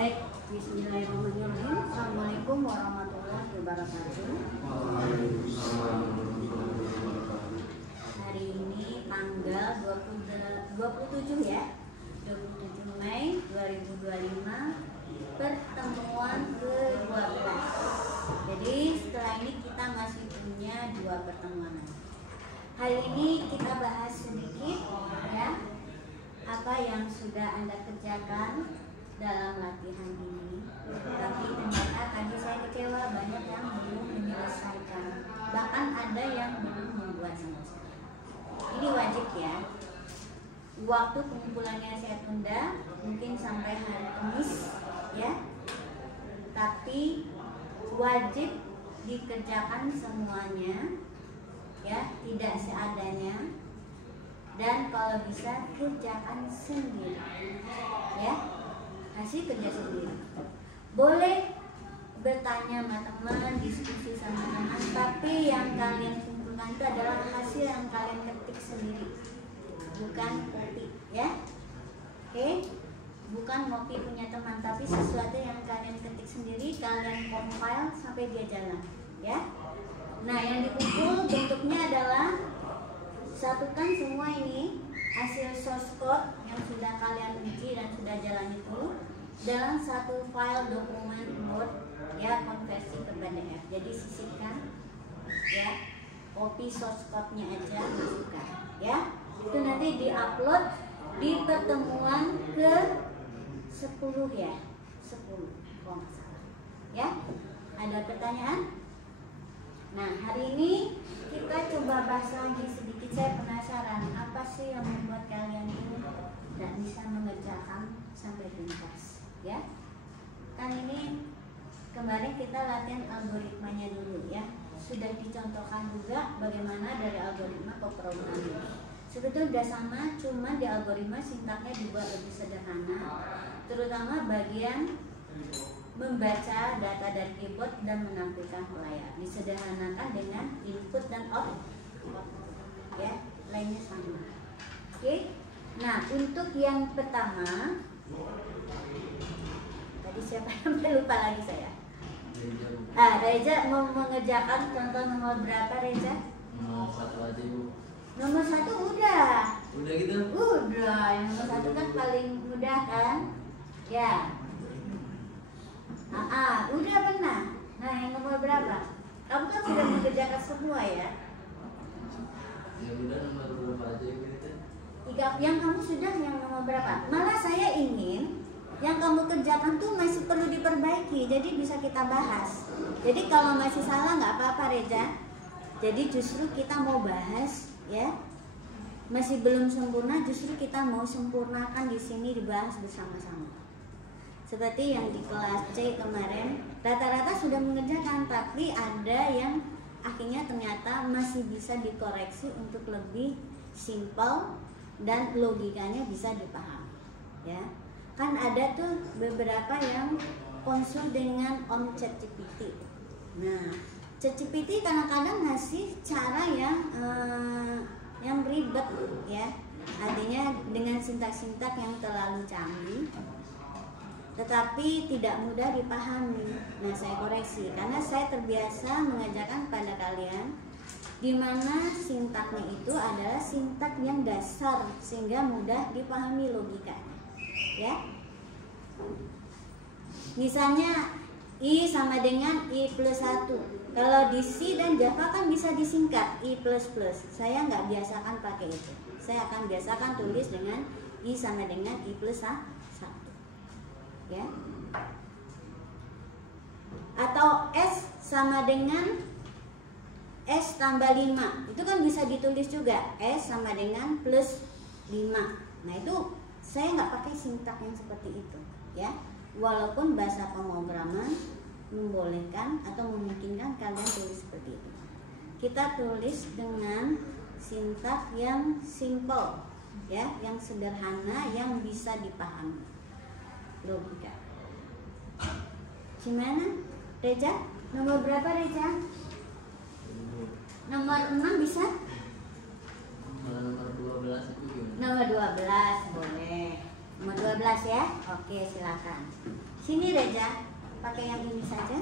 Baik, bismillahirrahmanirrahim. Assalamualaikum warahmatullahi wabarakatuh. Hari ini tanggal 27 ya, 27 Mei 2025, pertemuan ke-12. Jadi setelah ini kita masih punya 2 pertemuan. Hari ini kita bahas sedikit ya, apa yang sudah Anda kerjakan dalam latihan ini. Tapi ternyata tadi saya kecewa, banyak yang belum menyelesaikan, bahkan ada yang belum membuat sama sekali. Ini wajib ya. Waktu pengumpulannya saya tunda mungkin sampai hari Kamis ya, tapi wajib dikerjakan semuanya ya, tidak seadanya, dan kalau bisa kerjakan sendiri ya, kasih kerja sendiri. Boleh bertanya sama teman, diskusi sama teman, tapi yang kalian kumpulkan itu adalah hasil yang kalian ketik sendiri, bukan kopi ya. Oke, bukan kopi punya teman, tapi sesuatu yang kalian ketik sendiri, kalian compile sampai dia jalan ya. Nah, yang dikumpul bentuknya adalah satukan semua ini hasil source code yang sudah kalian uji dan sudah jalan itu dalam satu file dokumen Word ya, konversi ke PDF. Jadi sisihkan ya, copy source code-nya aja masukkan ya. Itu nanti diupload di pertemuan ke-10 ya, 10 kalau nggak salah ya. Ada pertanyaan? Nah, hari ini kita coba bahas lagi sedikit. Saya penasaran, apa sih yang membuat kalian ini tidak bisa mengerjakan sampai tuntas ya. Kan ini kemarin kita latihan algoritmanya dulu ya, sudah dicontohkan juga bagaimana dari algoritma ke programming. Sebetulnya sudah sama, cuma di algoritma sintaknya dibuat lebih sederhana, terutama bagian membaca data dari keyboard dan menampilkan ke layar. Disederhanakan dengan input dan output ya, lainnya sama. Oke. Nah, untuk yang pertama tadi siapa yang lupa lagi saya? Reza mau mengerjakan contoh nomor berapa, Reza? Nomor 1 aja, Bu. Nomor 1 udah. Udah gitu? Udah, yang nomor 1 kan paling mudah kan? Ya. Udah benar. Nah, yang nomor berapa? Kamu kan sudah mengerjakan semua ya? Ya udah, nomor berapa aja gitu. Yang kamu sudah yang nomor berapa? Malah saya ingin yang kamu kerjakan tuh masih perlu diperbaiki, jadi bisa kita bahas. Jadi kalau masih salah nggak apa-apa, Reza. Jadi justru kita mau bahas ya, masih belum sempurna, justru kita mau sempurnakan di sini, dibahas bersama-sama. Seperti yang di kelas C kemarin, rata-rata sudah mengerjakan, tapi ada yang akhirnya ternyata masih bisa dikoreksi untuk lebih simpel dan logikanya bisa dipahami ya. Kan ada tuh beberapa yang konsul dengan Om ChatGPT. Nah, ChatGPT kadang-kadang ngasih cara yang ribet ya, artinya dengan sintak-sintak yang terlalu canggih, tetapi tidak mudah dipahami. Nah, saya koreksi karena saya terbiasa mengajarkan pada kalian di mana sintaknya itu adalah sintak yang dasar sehingga mudah dipahami logikanya ya. Misalnya I sama dengan I plus 1. Kalau di C dan Java kan bisa disingkat I plus plus. Saya nggak biasakan pakai itu. Saya akan biasakan tulis dengan I sama dengan I plus 1 ya. Atau S sama dengan S tambah 5. Itu kan bisa ditulis juga S sama dengan plus 5. Nah, itu saya nggak pakai sintak yang seperti itu ya. Walaupun bahasa pemrograman membolehkan atau memungkinkan kalian tulis seperti itu, kita tulis dengan sintak yang simple ya, yang sederhana, yang bisa dipahami logika. Gimana, Reza? Nomor berapa, Reza? Nomor 6 bisa? Nomor 12 itu gimana? Nomor 12 boleh. Nomor 12 ya. Oke, silakan. Sini Reza, pakai yang ini saja.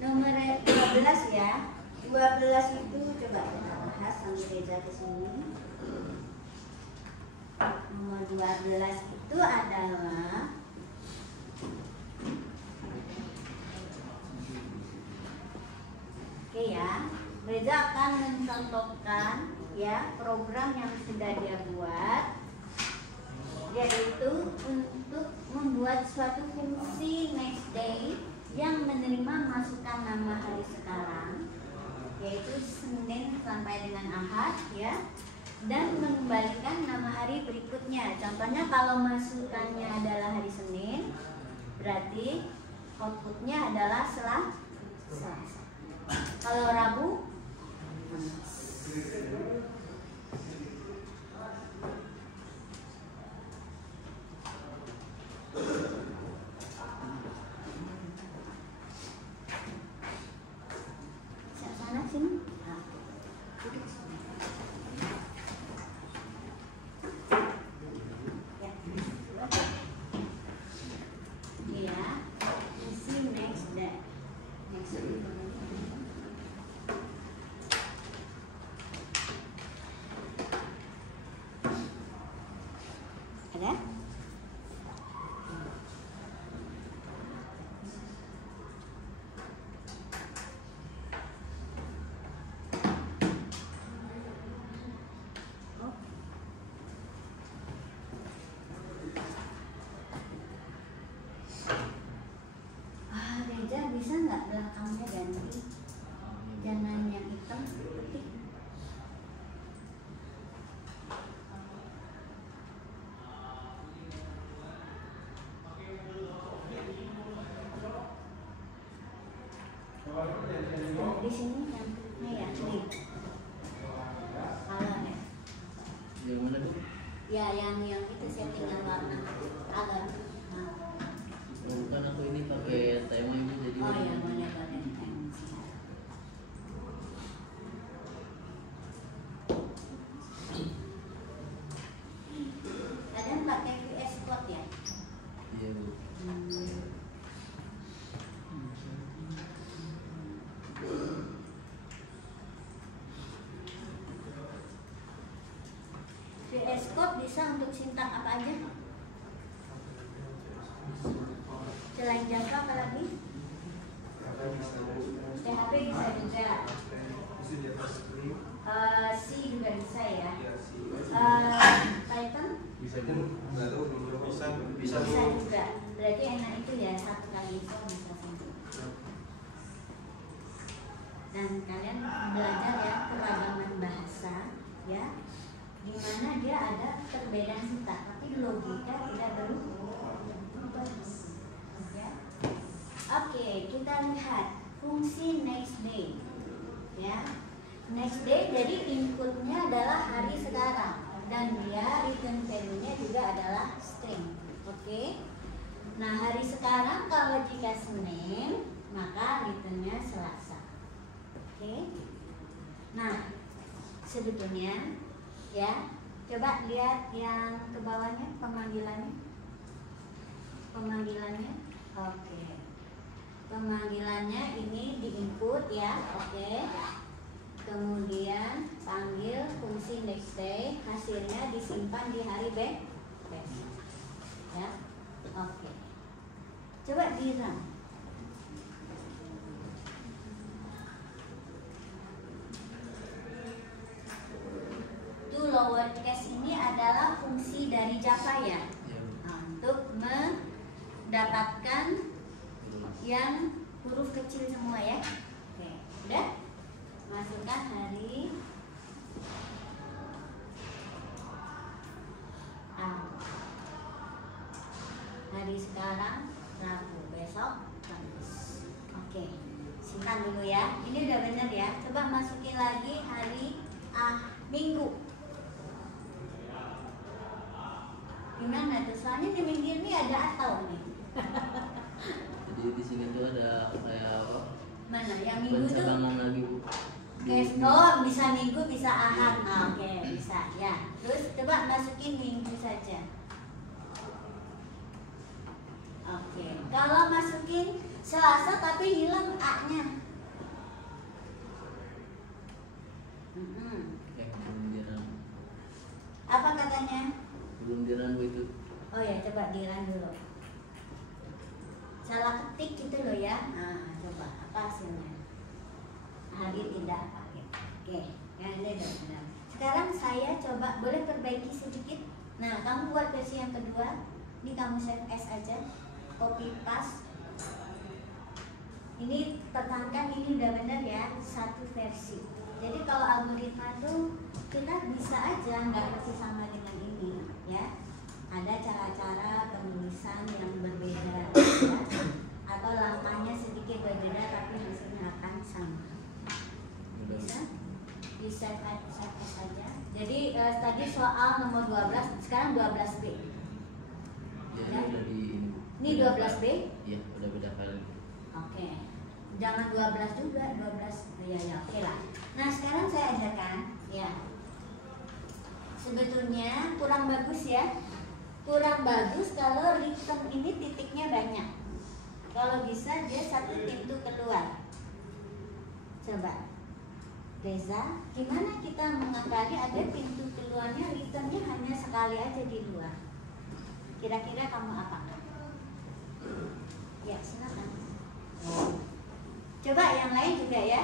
Nomor 12 ya. 12 itu coba kita bahas sambil Reza ke sini. Nomor 12 itu adalah oke ya. Reza akan mencontohkan ya program yang sudah dia buat, yaitu untuk membuat suatu fungsi next day yang menerima masukan nama hari sekarang, yaitu Senin sampai dengan Ahad ya, dan mengembalikan nama hari berikutnya. Contohnya kalau masukannya adalah hari Senin, berarti outputnya adalah Selasa. Kalau Rabu, sana sini. Ya, isi next day. Next day. Ada? Oh. Reza bisa nggak belakangnya ganti? Jangan yang hitam putih. Di sini yang ya, nih. Kalau ya. Yang mana tuh? Ya, yang itu setting yang warna color. Nah. Bukan, aku ini pakai tema ini jadi. Oh ya, boleh. Kadang pakai VS Code ya. Iya Bu. VS Code bisa untuk sintak apa aja? Selain Java apa lagi? PHP bisa juga. C juga bisa ya. Python bisa juga. Berarti enak itu ya, satu kali itu bisa sampai. Dan kalian belajar ya keragaman bahasa ya, di mana dia ada perbedaan sintak, tapi logika tidak berubah. Ya. Oke, kita lihat fungsi next day. Ya, next day jadi inputnya adalah hari sekarang dan dia return value-nya juga adalah string. Oke. Nah, hari sekarang kalau jika Senin, maka returnnya Selasa. Oke. Nah, sebetulnya ya, coba lihat yang ke bawahnya pemanggilannya. Oke. Pemanggilannya ini diinput ya, oke. Kemudian panggil fungsi next day, hasilnya disimpan di hari besok. Ya, oke. Coba di run. To lowercase ini adalah fungsi dari Java ya, untuk mendapatkan yang huruf kecil semua ya. Oke, udah? Masukkan hari hari sekarang Rabu, besok Kamis. Oke, simpan dulu ya. Ini udah bener ya. Coba masukin lagi hari Minggu. Gimana tuh? Soalnya di minggu ini ada atau nih. Jadi di sini tuh ada kayak apa? Mana? Yang minggu tuh? Pencabangan lagi Bu. Oh, bisa minggu, bisa ahad. Oke, bisa ya. Terus coba masukin minggu saja. Oke, kalau masukin Selasa tapi hilang A-nya. Belum dirangkum. Apa katanya? Belum dirangkum itu. Oh ya, coba dirun dulu. Salah ketik gitu loh ya. Nah, coba apa hasilnya? Hari tidak pakai. Oke, yang ini udah benar. Sekarang saya coba boleh perbaiki sedikit. Nah, kamu buat versi yang kedua. Ini kamu save as aja. Copy paste. Ini tekankan ini udah benar ya, satu versi. Jadi kalau algoritma tuh kita bisa aja nggak persis sama dengan ini ya. Ada cara-cara penulisan yang berbeda ya. Atau langkahnya sedikit berbeda tapi hasilnya akan sama. Bisa saja. Jadi tadi soal nomor 12, sekarang 12B. Jadi Ya. udah di Ini 12B? Iya, udah beda kali. Oke. Jangan 12 juga, 12. Ya, oke lah. Nah, sekarang saya ajarkan ya. Sebetulnya kurang bagus ya. Kurang bagus kalau return ini titiknya banyak. Kalau bisa dia satu pintu keluar. Coba Reza, gimana kita mengakali ada pintu keluarnya returnnya hanya sekali aja di luar? Kira-kira kamu apakan? Ya, silakan. Coba yang lain juga ya.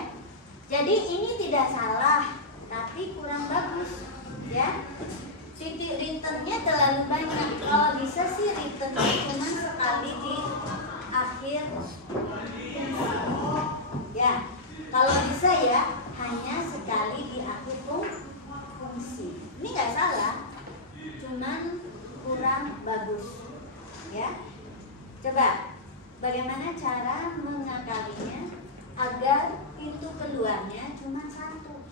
Jadi ini tidak salah, tapi kurang bagus ya. Titik returnnya terlalu banyak. Kalau bisa sih returnnya cuma sekali di akhir. Ya, kalau bisa ya hanya sekali di akhir fungsi. Ini nggak salah, cuman kurang bagus. Ya, coba bagaimana cara mengakalinya agar pintu keluarnya cuma satu.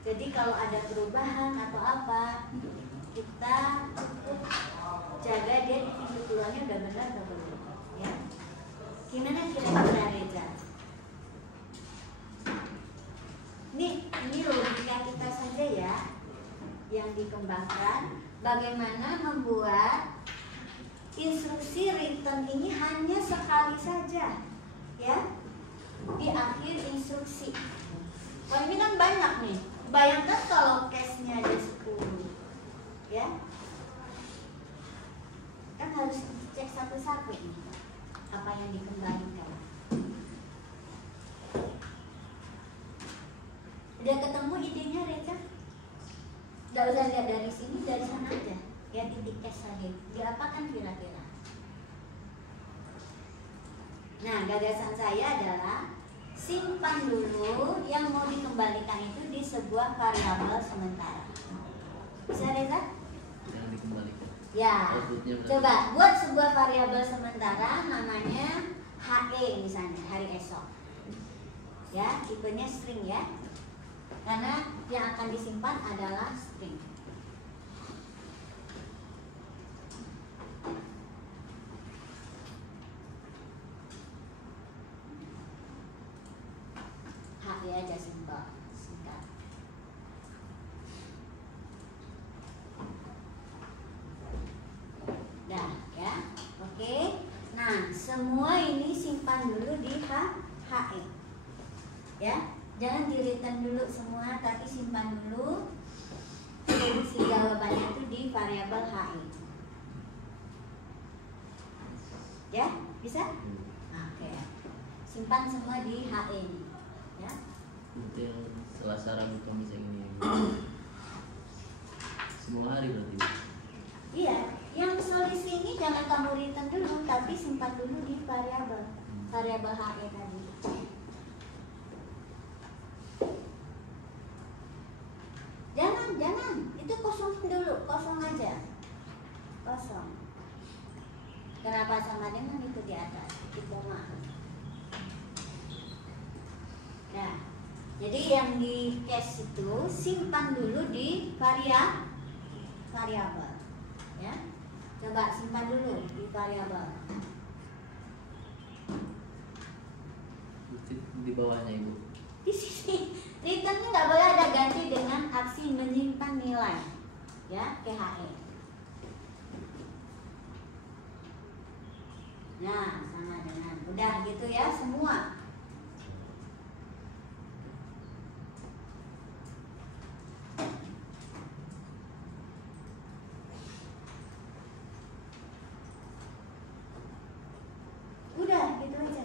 Jadi kalau ada perubahan atau apa, kita cukup jaga dia di pintu keluarnya udah benar atau belum. Ya, gimana kira-kira Reza? Ini logika kita saja ya yang dikembangkan. Bagaimana membuat instruksi return ini hanya sekali saja ya di akhir instruksi. Wah, ini kan banyak nih. Bayangkan kalau case-nya ada 10 ya, kan harus dicek satu-satu nih apa yang dikembalikan. Udah ketemu idenya Reza? Gak usah lihat dari sini, dari sana aja. Ya titik case lagi. Diapakan kira-kira? Nah, gagasan saya adalah simpan dulu yang mau dikembalikan itu di sebuah variabel sementara. Bisa Reza? Yang dikembalikan. Ya. Outputnya berarti. Coba buat sebuah variabel sementara namanya HE misalnya, hari esok. Ya, tipenya string ya. Karena yang akan disimpan adalah string. HE aja simpel, singkat. Dah ya, oke. Nah, semua ini simpan dulu di HE. Ya. Jangan di return dulu semua, tapi simpan dulu prediksi jawabannya itu di variabel HI. Ya, bisa? Oke. Simpan semua di HI ini. Ya. Itu yang Selasa Rabu Kamis yang ini. Semua hari berarti. Iya, yang solusi ini jangan kamu return dulu, tapi simpan dulu di variabel HI tadi. Jangan, itu kosong dulu, kosong aja, kosong. Kenapa sama dengan itu di atas, di koma? Nah, jadi yang di case itu simpan dulu di variabel, ya. Coba simpan dulu di variabel. Di bawahnya Ibu. Di sini returnnya nggak boleh ada ganti dengan aksi menyimpan nilai, ya, KHE. Nah, sama dengan udah gitu ya semua. Udah gitu aja.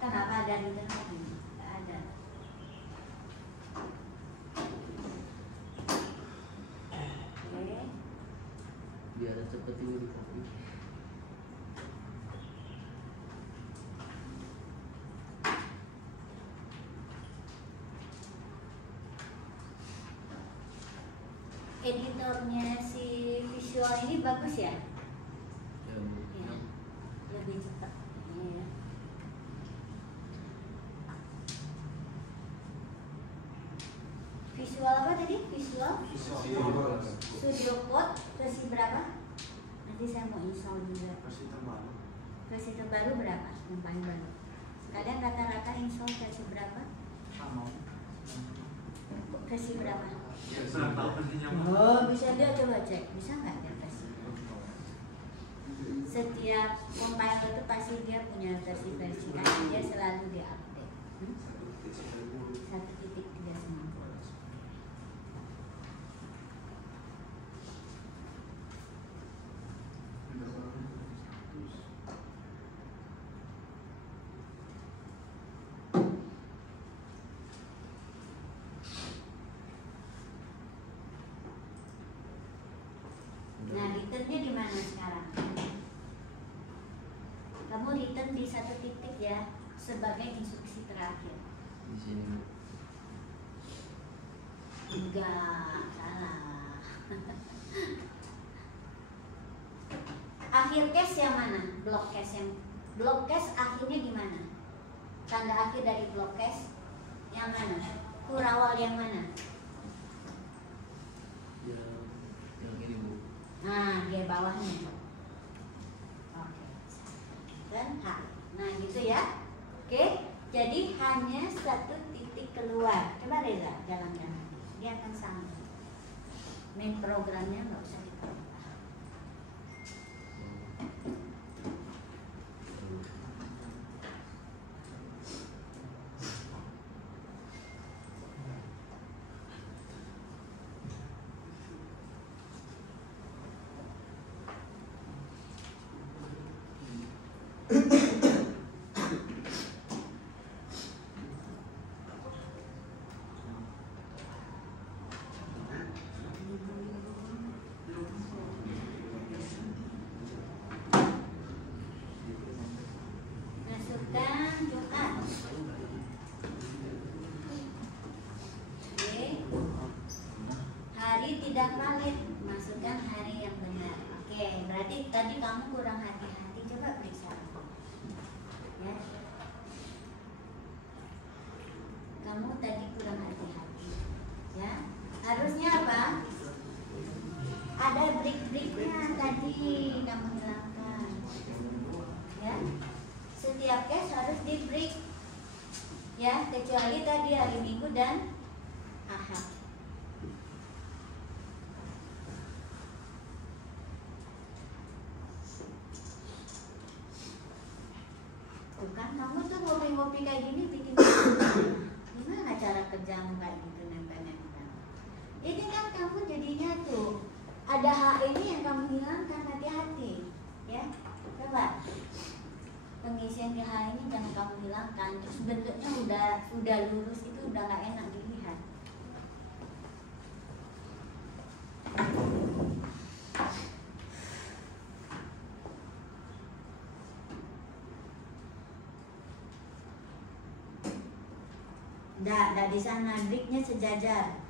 Kenapa ada return lagi? Nggak ada. Oke. Biar cepet juga di copy. Editornya si visual ini bagus ya? Ya, Bu. Ya, lebih cepat. Ya. Visual apa tadi? Visual Studio Code versi berapa? Nanti saya mau install juga. Versi terbaru berapa? Yang paling baru. Kalian rata-rata install versi berapa? Versi berapa? Oh, bisa dia coba cek. Bisa nggak dia versi? Setiap compiler itu pasti dia punya versi-versi kan, dia selalu diupdate. 1.39. Nah, returnnya di mana sekarang? Kamu return di satu titik ya, sebagai instruksi terakhir. Di sini, Bu. Enggak, salah. Akhir case yang mana? Block case akhirnya di mana? Tanda akhir dari block case yang mana? Kurawal yang mana? Yang ini, Bu. Nah, dia bawahnya. Oke. Dan H. Nah, gitu ya. Oke. Jadi hanya satu titik keluar. Coba Reza jalan-jalan. Dia akan sama. Main programnya nggak usah ditambah. Masukkan Jumat. Oke. Hari tidak valid. Masukkan hari yang benar. Oke, berarti tadi kamu kurang hati-hati. Coba periksa. Ya. Kamu tadi kurang hati-hati. Ya. Harusnya apa? Ada break-breaknya tadi kamu hilangkan. Ya. Setiap case harus di break. Ya, kecuali tadi hari Minggu dan Ahad. Bukan, kamu tuh ngopi-ngopi kayak gini bikin gimana cara kerjamu kayak gitu nempel-nempel. Ini kan kamu jadinya tuh ada H ini yang kamu hilangkan, hati-hati ya. Coba pengisian di H ini jangan kamu hilangkan, terus bentuknya udah lurus, itu udah nggak enak dilihat. Nggak di sana, breaknya sejajar.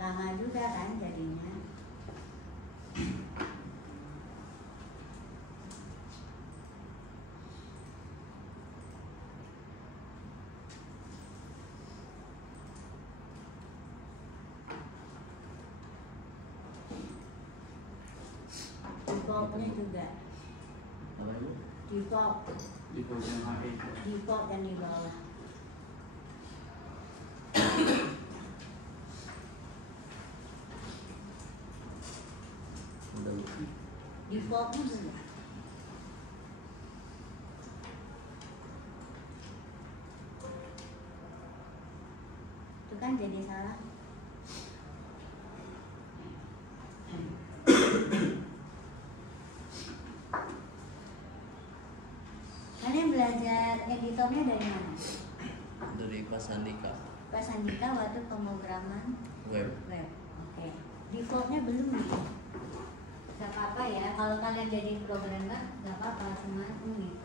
Lama juga kan jadinya. Bulbnya juga. default yang HE. default yang di bawah. Udah lebih. Defaultnya dulu. Itu kan jadi salah. Kalian belajar editornya dari mana? Dari Pak Sandika. Pak Sandika waktu pemrograman Web. web. Oke. Defaultnya belum nih. Gak apa-apa ya, kalau kalian jadi programmer gak apa-apa, cuma ini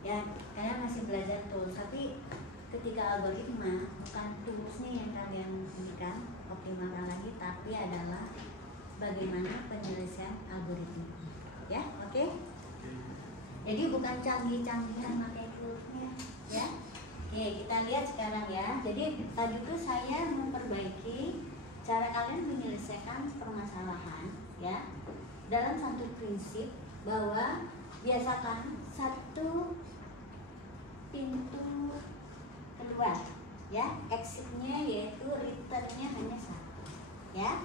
ya, kalian masih belajar tools, tapi ketika algoritma bukan toolsnya yang kalian berikan optimalkan lagi, tapi adalah bagaimana penyelesaian algoritma ya. Oke. Jadi bukan canggih-canggihan pakai toolsnya ya. Oke, kita lihat sekarang ya. Jadi tadi itu saya memperbaiki cara kalian menyelesaikan permasalahan ya dalam satu prinsip bahwa biasakan satu pintu keluar ya, exitnya yaitu returnnya hanya satu ya.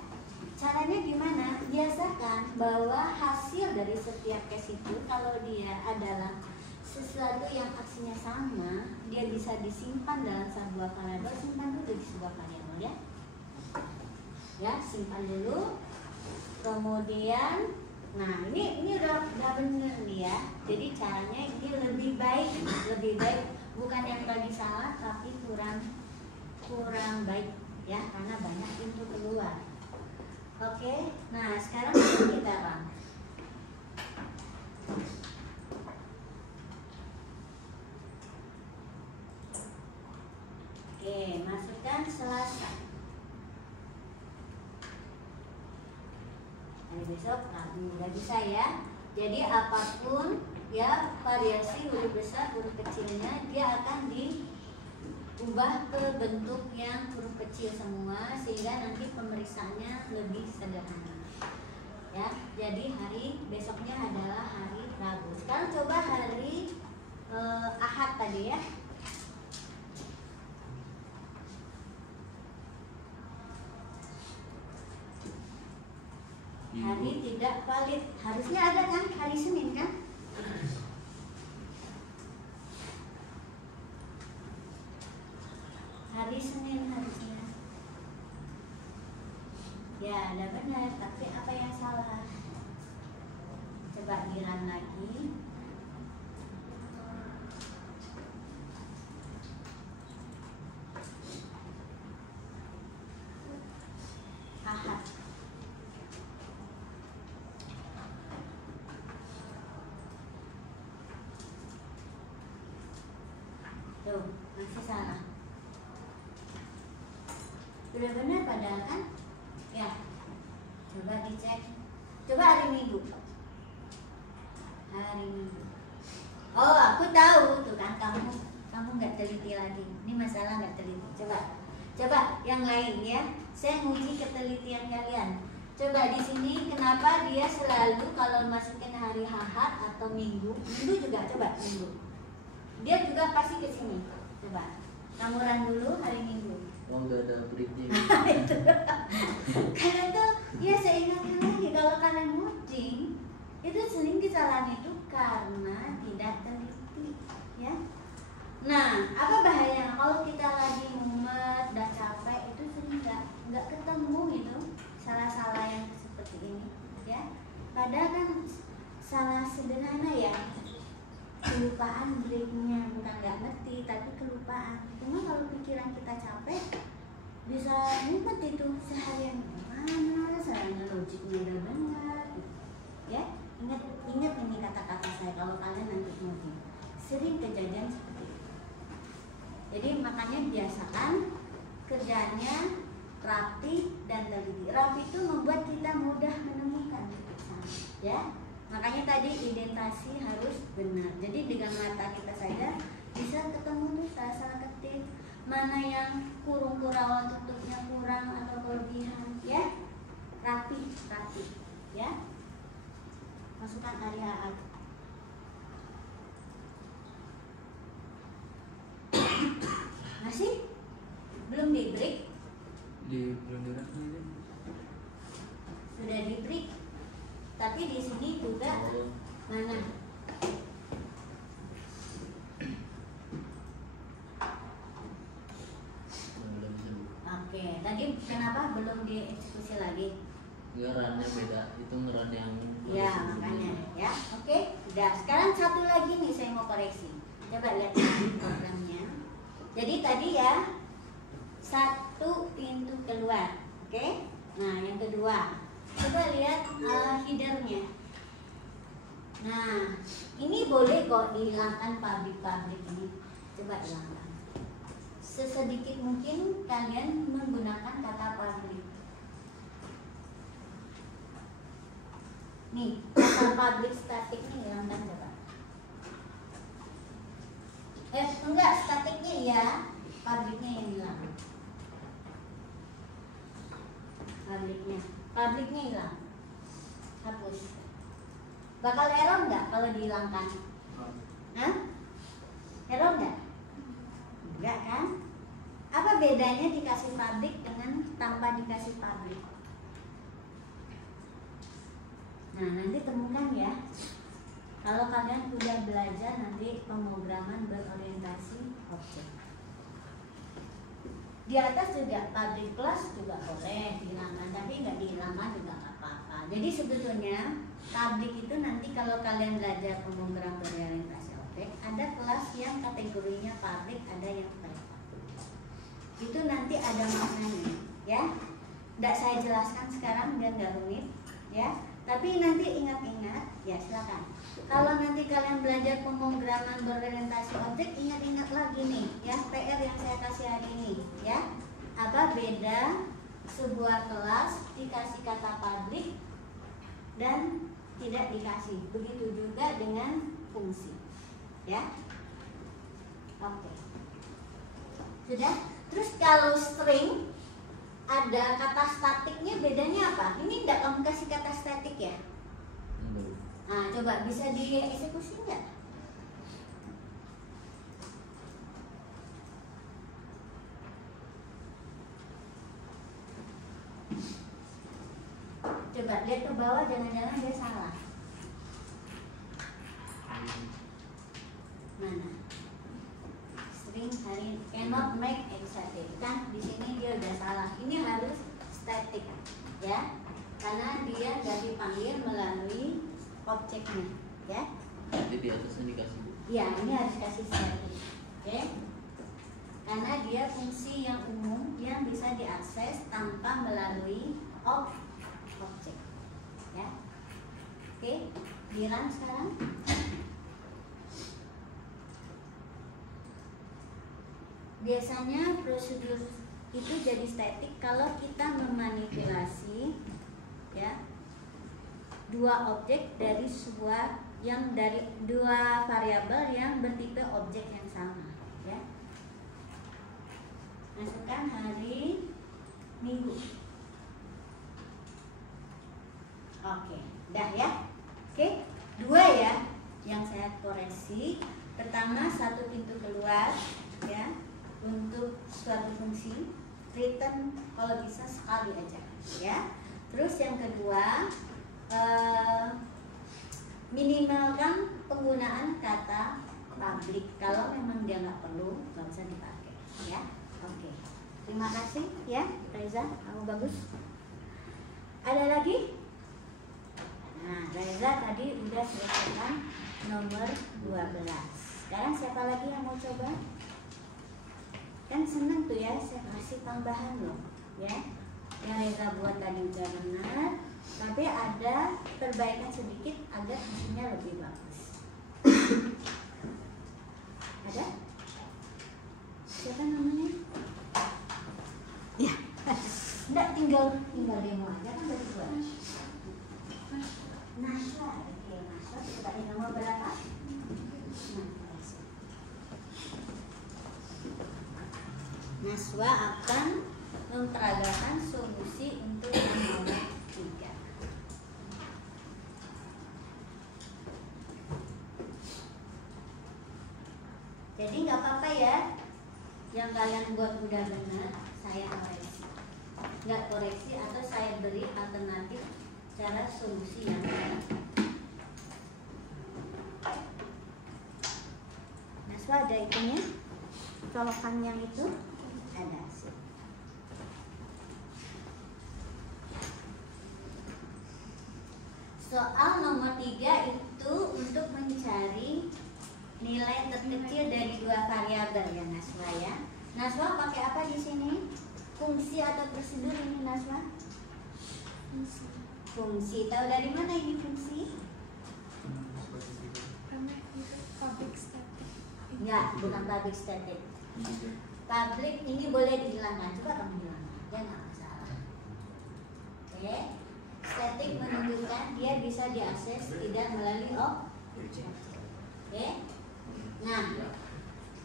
Caranya gimana? Biasakan bahwa hasil dari setiap case itu kalau dia adalah sesuatu yang aksinya sama, dia bisa disimpan dalam sebuah variabel. Simpan dulu di sebuah variabel ya. Ya, simpan dulu. Kemudian, nah ini udah bener nih ya. Jadi caranya ini lebih baik bukan yang tadi salah tapi kurang baik ya, karena banyak pintu keluar. Oke, nah sekarang kita run. Oke, masukkan Selasa. Hari besok Rabu udah bisa ya. Jadi apapun ya variasi huruf besar huruf kecilnya dia akan diubah ke bentuk yang huruf kecil semua sehingga nanti pemeriksaannya lebih sederhana. Ya, jadi hari besoknya adalah hari Rabu. Sekarang coba hari Ahad tadi ya. Hari tidak valid. Harusnya ada kan hari Senin kan? Hari Senin harusnya. Ya, ada benar, tapi apa yang salah? Coba di-run lagi. Ahad. Tuh, masih salah. Sudah benar padahal kan? Ya. Coba dicek. Coba hari Minggu. Hari Minggu. Oh, aku tahu tuh kan kamu nggak teliti lagi. Ini masalah nggak teliti. Coba yang lain ya. Saya nguji ketelitian kalian. Coba di sini kenapa dia selalu kalau masukin hari Ahad atau Minggu juga coba Minggu. Dia juga pasti ke sini. Coba. Kamu run dulu hari Minggu. Oh, nggak ada breaknya. Itu. Karena itu ya saya ingatkan lagi kalau kalian ngoding itu sering kesalahan itu karena tidak teliti ya. Nah, apa bahayanya kalau kita lagi mumet dan capek itu sering nggak ketemu gitu salah-salah yang seperti ini ya. Padahal kan salah sederhana ya. Kelupaan breaknya, bukan nggak ngerti tapi kelupaan. Cuma kalau pikiran kita capek bisa ngumpet itu seharian mana, seharian logiknya udah benar ya. Ingat ini kata-kata saya kalau kalian nanti ngoding sering kejadian seperti itu. Jadi makanya biasakan kerjanya rapi dan teliti. Rapi itu membuat kita mudah menemukan ya. Makanya tadi identasi harus benar. Jadi dengan mata kita saja bisa ketemu tuh salah-salah ketik, mana yang kurang tutupnya kurang atau kelebihan ya. Rapi ya. Masukkan area Udah, sekarang satu lagi nih saya mau koreksi. Coba lihat ini programnya. Jadi tadi ya, satu pintu keluar, oke? Nah, yang kedua, coba lihat headernya. Nah, ini boleh kok dihilangkan pabrik-pabrik ini. Coba hilangkan. Sesedikit mungkin kalian menggunakan kata pabrik. Nih, kata pabrik statik nih hilangkan coba. Enggak, statiknya ya, pabriknya yang hilang. Pabriknya hilang. Hapus. Bakal error nggak kalau dihilangkan? Hah? Error nggak? Enggak kan? Apa bedanya dikasih pabrik dengan tanpa dikasih pabrik? Nah, nanti temukan ya. Kalau kalian udah belajar nanti pemrograman berorientasi objek. Di atas juga public class juga boleh dihilangkan, tapi nggak dihilangkan juga nggak apa-apa. Jadi sebetulnya public itu nanti kalau kalian belajar pemrograman berorientasi objek, ada kelas yang kategorinya public, ada yang private. Itu nanti ada maknanya, ya. Nggak saya jelaskan sekarang biar nggak rumit, ya. Tapi nanti ingat-ingat, ya silakan. Kalau nanti kalian belajar pemrograman berorientasi objek, ingat-ingat lagi nih, ya PR yang saya kasih hari ini, ya. Apa beda sebuah kelas dikasih kata public dan tidak dikasih. Begitu juga dengan fungsi, ya. Oke. Sudah? Terus kalau string ada kata statiknya, bedanya apa? Ini enggak kamu kasih kata statik ya? Nah, coba bisa dieksekusi enggak? Coba lihat ke bawah, jangan-jangan dia salah. Mana? String hari cannot make static. Kan di sini dia udah salah. Ini harus static, ya. Karena dia nggak dipanggil melalui objeknya, ya. Jadi di atasnya dikasih. Ya, ini harus kasih static, oke? Karena dia fungsi yang umum yang bisa diakses tanpa melalui objek, ya. Oke, dirun sekarang. Biasanya prosedur itu jadi statik kalau kita memanipulasi, ya, dua objek dari sebuah yang dari dua variabel yang bertipe objek yang sama, ya. Masukkan hari Minggu. Oke, dah ya. Oke, dua ya yang saya koreksi. Pertama, satu pintu keluar, ya, untuk suatu fungsi. Return kalau bisa sekali aja, ya. Terus yang kedua, minimalkan penggunaan kata public. Kalau memang dia nggak perlu, nggak usah dipakai, ya. Oke, terima kasih ya Reza, kamu bagus. Ada lagi? Nah, Reza tadi udah selesaikan nomor 12. Sekarang siapa lagi yang mau coba? Kan seneng tuh ya, saya kasih tambahan loh, ya. Yang Reza buat tadi udah benar, tapi ada perbaikan sedikit agar hasilnya lebih bagus. Ada? Siapa namanya? Ya, enggak, tinggal demo aja kan dari gua. Naswa, oke, Naswa, coba di nomor berapa? Naswa akan memperagakan solusi untuk yang nomor 3. Jadi nggak apa-apa ya, yang kalian buat udah benar, saya koreksi. Nggak koreksi atau saya beri alternatif cara solusi yang lain. Naswa ada itunya, colokan yang itu ada. Soal nomor 3 itu untuk nilai terkecil dari dua variabel ya Naswa ya. Naswa pakai apa di sini? Fungsi atau prosedur ini Naswa? Fungsi. Tahu dari mana ini fungsi? Enggak, bukan public static. Public ini boleh dihilangkan. Coba kamu hilangkan, ya nggak masalah. Oke. Static menunjukkan dia bisa diakses tidak melalui objek. Oke. Nah,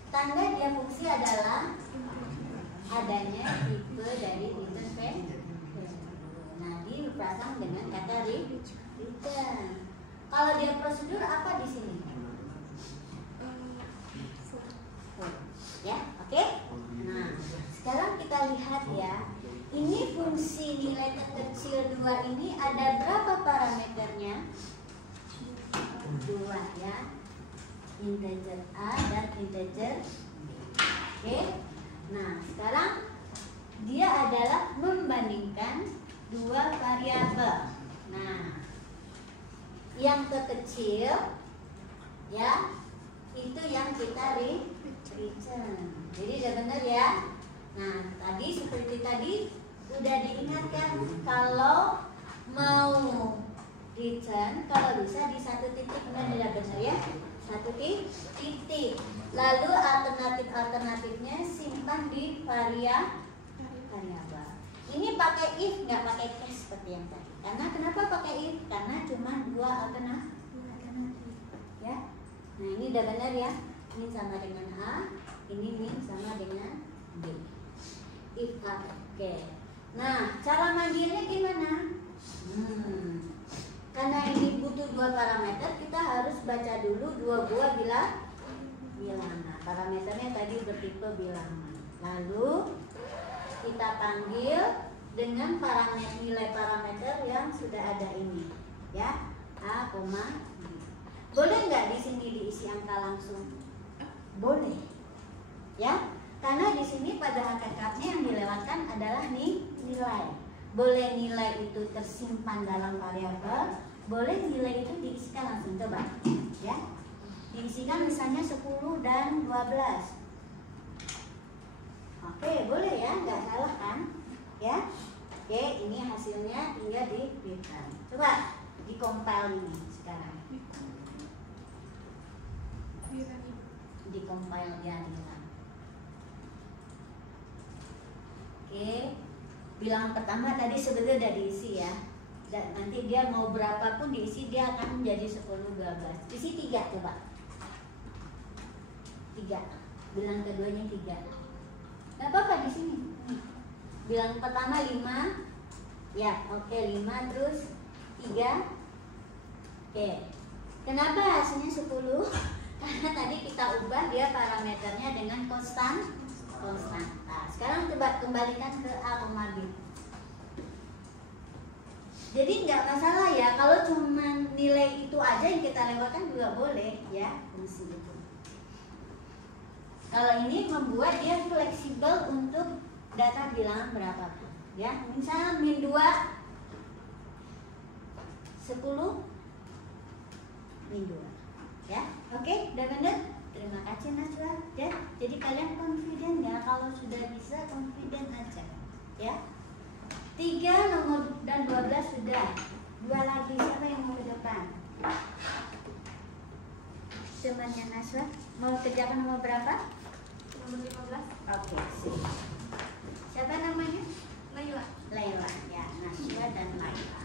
tanda dia fungsi adalah adanya tipe dari return. Nah, dipasang dengan kata return. Kalau dia prosedur apa di sini? Ya, oke. Nah, sekarang kita lihat ya. Ini fungsi nilai terkecil 2 ini ada berapa parameternya? 2 ya. Integer A dan integer B. Oke. Nah, sekarang dia adalah membandingkan dua variabel. Nah, yang terkecil ya itu yang kita return. Jadi udah benar ya. Nah, tadi seperti tadi udah diingatkan kalau mau return kalau bisa di satu titik, benar ya, satu titik. Lalu alternatifnya simpan di variabel. Ini pakai if, nggak pakai case seperti yang tadi. Karena kenapa pakai if? Karena cuma dua alternatif ya. Nah, ini udah benar ya. Ini sama dengan A, ini min sama dengan B. If A, oke. Nah, cara manggilnya gimana? Karena ini butuh dua parameter, kita harus baca dulu dua buah bilangan. Parameternya tadi bertipe bilangan. Lalu kita panggil dengan nilai parameter yang sudah ada ini, ya, A, B. Boleh nggak di sini diisi angka langsung? Boleh, ya, karena di sini pada hakikatnya yang dilewatkan adalah nilai. Boleh nilai itu tersimpan dalam variabel, boleh nilai itu diisikan langsung. Coba, ya, diisikan misalnya 10 dan 12. Oke, boleh ya, nggak salah kan? Ya, oke, ini hasilnya tinggal di return. Coba di compile ini sekarang. Di compile ya, bilang. Oke, bilangan pertama tadi sebetulnya udah diisi ya. Dan nanti dia mau berapapun diisi dia akan menjadi 10, 12. Isi 3 coba. 3. Bilang keduanya 3. Gak apa-apa di sini. Bilang pertama 5. Ya, oke, 5 terus 3. Oke. Kenapa hasilnya 10? Karena tadi kita ubah dia parameternya dengan konstan. Nah, sekarang coba kembalikan ke A, B. Jadi nggak masalah ya, kalau cuma nilai itu aja yang kita lewatkan juga boleh ya, fungsi itu. Kalau ini membuat dia fleksibel untuk data bilangan berapapun ya. Misalnya min 2 10 min 2 ya. Oke, udah bener? Terima kasih Naswa ya. Jadi kalian confident ya, kalau sudah bisa confident aja ya. 3 nomor dan 12 sudah. 2 lagi, siapa yang mau ke depan? Temannya Naswa mau kerjakan nomor berapa? Nomor 15. Oke, sip. Siapa namanya? Laila. Laila ya, Naswa dan Laila.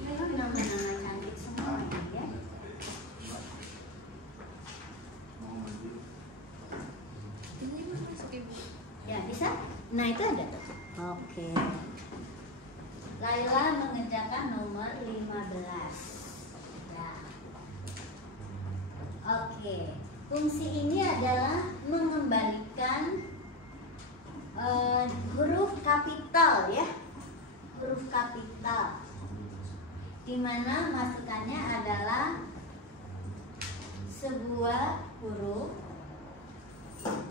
Ini nama-nama cantik semua ya. Ini masuk Ibu. Ya, bisa? Nah, itu ada tuh. Oke. Laila mengerjakan nomor 15. Ya. Oke. Fungsi ini adalah mengembalikan huruf kapital ya. Huruf kapital. Di mana masukannya adalah sebuah huruf.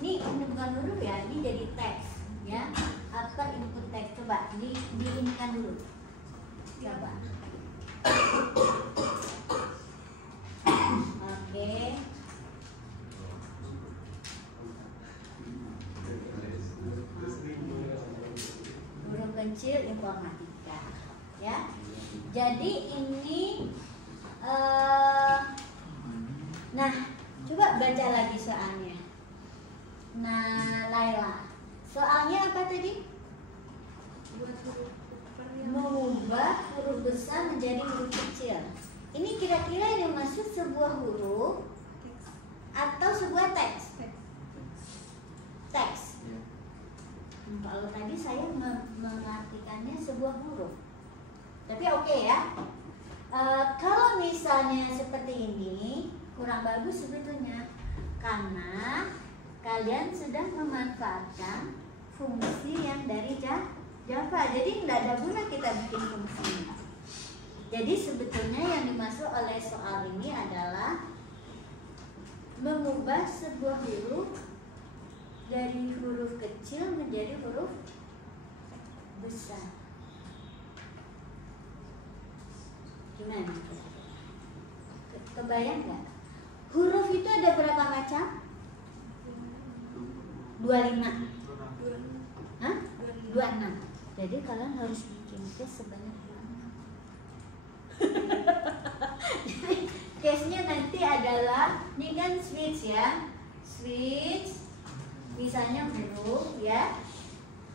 Ini bukan huruf ya, ini jadi teks ya. Apa input teks? Coba diinikan dulu. Coba. Oke. kecil informatika, ya. Jadi ini nah, coba baca lagi soalnya. Nah, Laila, soalnya apa tadi? Buat huruf Mengubah huruf besar menjadi huruf kecil. Ini kira-kira yang maksud sebuah huruf atau sebuah teks? Teks. Kalau tadi saya mengartikannya sebuah huruf. Tapi oke ya. Kalau misalnya seperti ini kurang bagus sebetulnya, karena kalian sudah memanfaatkan fungsi yang dari Java. Jadi nggak ada guna kita bikin fungsi. Jadi sebetulnya yang dimaksud oleh soal ini adalah mengubah sebuah huruf dari huruf kecil menjadi huruf besar. Gimana? Kebayang nggak? Huruf itu ada berapa macam? 25. Hah? 26. Jadi kalian harus bikin case sebanyak 26. Jadi case-nya nanti adalah, ini kan switch ya. Switch misalnya huruf ya.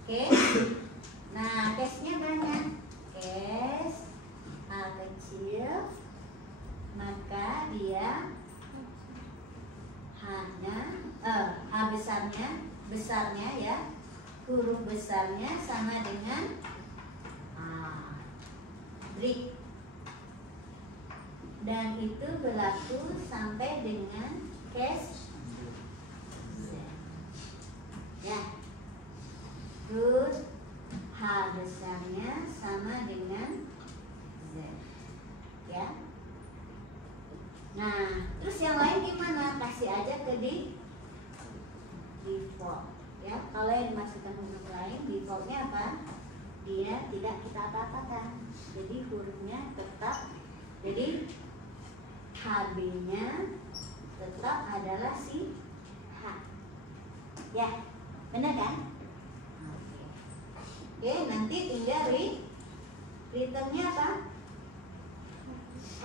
Oke. Nah, case-nya banyak. Case A kecil, maka dia H besarnya ya, huruf besarnya sama dengan break, dan itu berlaku sampai dengan case Z ya. Terus H besarnya sama dengan Z ya. Nah, terus yang lain gimana? Kasih aja ke default ya. Kalau yang dimasukkan huruf lain, defaultnya apa? Dia tidak kita apa-apakan. Jadi hurufnya tetap, jadi HB-nya tetap adalah si H. Ya, benar kan? Oke, nanti tinggal returnnya apa? H.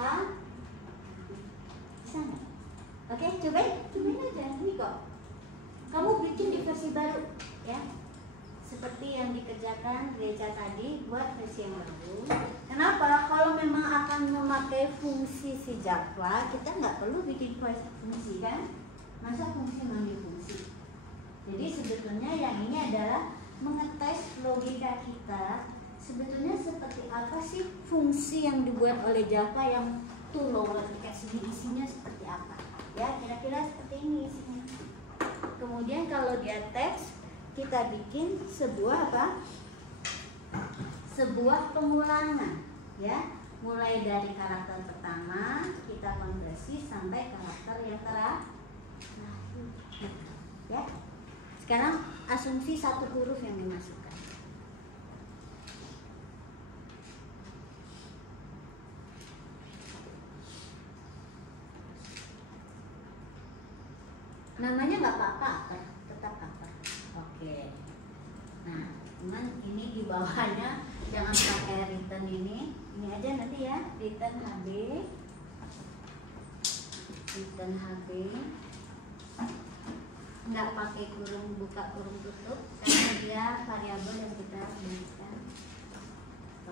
Sana. Oke, cobain aja ini kok. Kamu bikin di versi baru ya. Seperti yang dikerjakan Reja tadi, buat versi yang baru. Kenapa? Kalau memang akan memakai fungsi si Java, kita nggak perlu bikin fungsi kan? Masa fungsi manggil fungsi? Jadi sebetulnya yang ini adalah mengetes logika kita. Sebetulnya seperti apa sih fungsi yang dibuat oleh Java yang tuh lower kayak sini isinya seperti apa? Ya, kira-kira seperti ini isinya. Kemudian kalau dia teks, kita bikin sebuah apa? Sebuah pengulangan, ya. Mulai dari karakter pertama kita konversi sampai karakter yang terakhir. Ya. Sekarang asumsi satu huruf yang dimasukkan. Namanya nggak apa-apa, tetap apa? Oke. Nah, cuman ini di bawahnya jangan pakai return ini aja nanti ya, return HB, nggak pakai kurung buka kurung tutup karena dia variabel yang kita gunakan.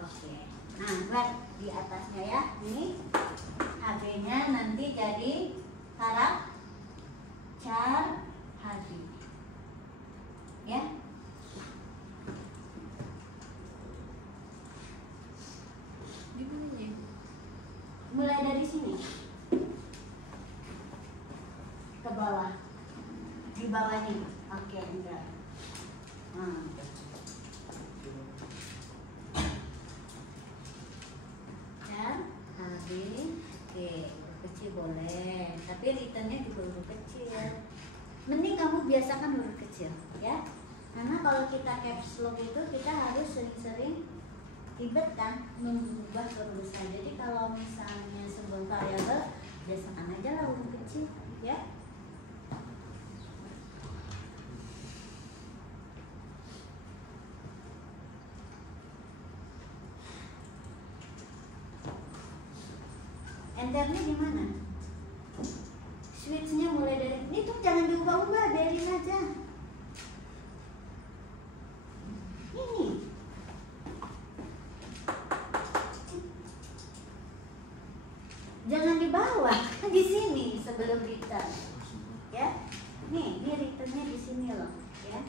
Oke. Nah, buat di atasnya ya, ini HB-nya nanti jadi karakter char hadi ya. Mulai dari sini ke bawah, di bawahnya. Oke, enggak. Char hadi. Oke, kecil boleh, tapi returnnya juga huruf kecil. Mending kamu biasakan huruf kecil ya, karena kalau kita caps lock itu kita harus sering-sering ribet kan mengubah huruf besar. Jadi kalau misalnya sebuah variabel, biasakan aja lah huruf kecil ya. Enternya di mana? Switchnya mulai dari ini tuh, jangan diubah-ubah, biarin aja. Ini. Jangan di bawah, di sini sebelum return. Ya. Nih, dia returnnya di sini loh, ya.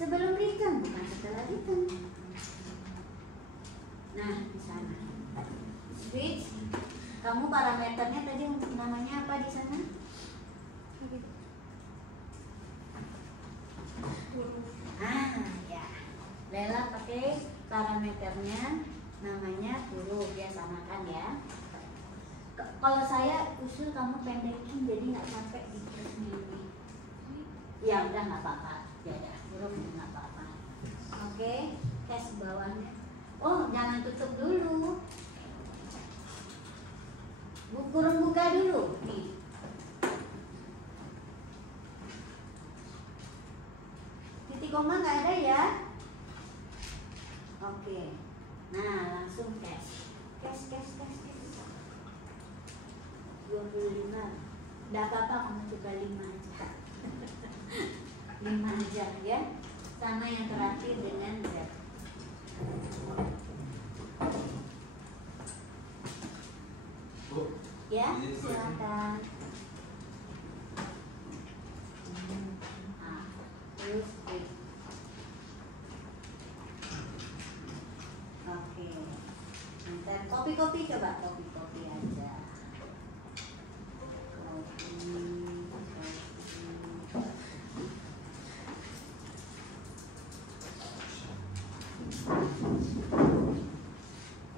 Sebelum return, bukan setelah return. Nah, di sana. Switch. Kamu parameternya tadi namanya apa di sana? Ah, ya. Lela pakai parameternya namanya huruf, ya samakan ya. Kalau saya usul kamu pendekin jadi nggak sampai di ini. Ya udah nggak apa-apa. Ya udah, huruf nggak apa-apa. Oke, tes bawahnya. Oh, jangan tutup dulu. Kurung buka dulu. Nih. Titik koma nggak ada ya? Oke. Nah, langsung tes. Tes. 25. Nggak apa-apa, kamu coba 5 aja. 5 aja ya. Sama yang terakhir dengan Z. Ya, silakan. Terus oke. Nanti kopi coba kopi aja.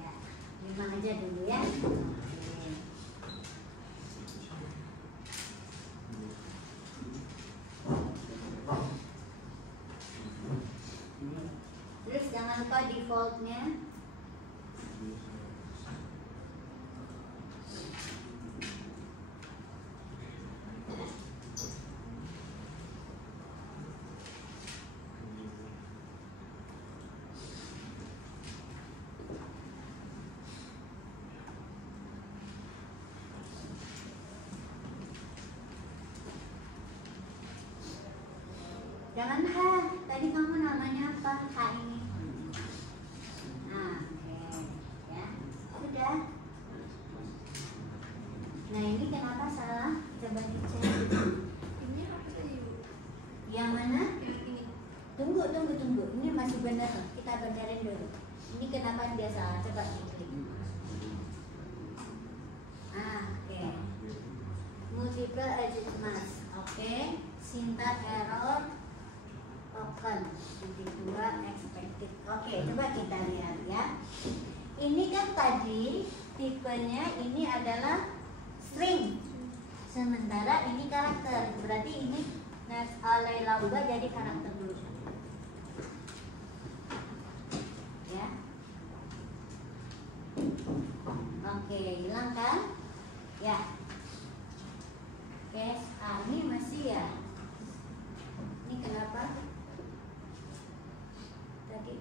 Ya, 5 aja dulu ya. Terus jangan lupa defaultnya. Jangan H, tadi kamu namanya apa? H ini. Nah, oke. Ya, sudah. Nah, ini kenapa salah? Coba dicek. Ini apa tadi, Bu? Yang mana? Yang ini. Tunggu. Ini masih benar. Kita benerin dulu. Ini kenapa dia salah? Coba diklik. Oke. Multiple adjustment. Oke. Syntax error. Token. Titik 2 expected. Oke, coba kita lihat ya. Ini kan tadi tipenya ini adalah string. Sementara ini karakter. Berarti ini Layla ubah jadi karakter dulu. Ya. Oke, hilang kan? Ya. Oke, ini masih ya. Ini kenapa? Tadi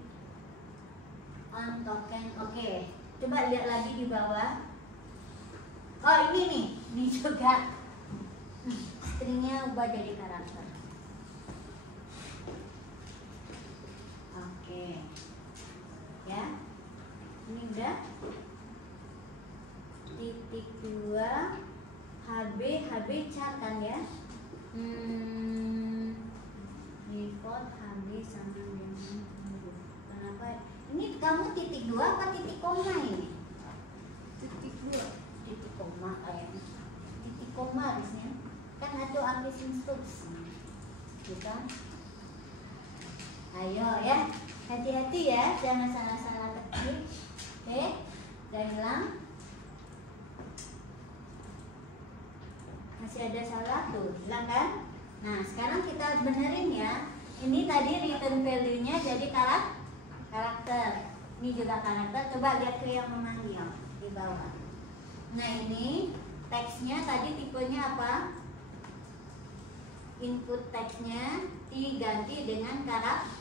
on token. Oke. Coba lihat lagi di bawah. Oh, ini nih. Ini juga. Stringnya ubah jadi karakter. Oke. Ya. Ini udah. Titik 2 HB char kan ya? Default HB sama dengan huruf. Kenapa? Ini kamu titik 2 apa titik koma ini? Titik 2. Titik koma kayaknya. Titik koma harusnya. Kan ada habis instruksi. Gitu. Ayo ya. Hati-hati ya, jangan salah-salah ketik. Oke, udah hilang. Masih ada salah tuh, hilang kan? Nah, sekarang kita benerin ya. Ini tadi return value-nya jadi karakter. Ini juga karakter. Coba lihat ke yang memanggil di bawah. Nah, ini teksnya tadi tipenya apa? Input teksnya diganti dengan karakter.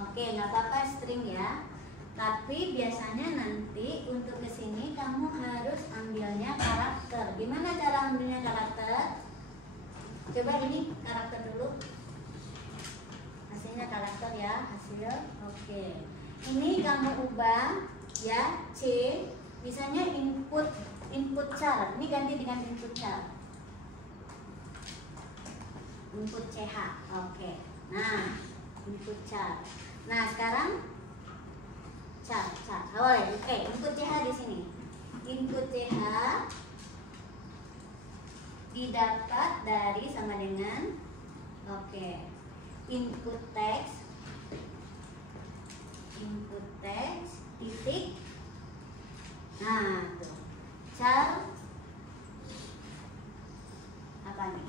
Oke, nggak apa-apa string ya. Tapi biasanya nanti untuk kesini kamu harus ambilnya karakter. Gimana cara ambilnya karakter? Coba ini karakter dulu. Hasilnya karakter ya, hasil. Oke. Ini kamu ubah ya, C. Misalnya input char. Ini ganti dengan input char. Input CH. Oke. Nah, input char. Nah, sekarang char. Oke, input CH di sini. Input CH didapat dari sama dengan input text titik. Nah, tuh. Char apa nih?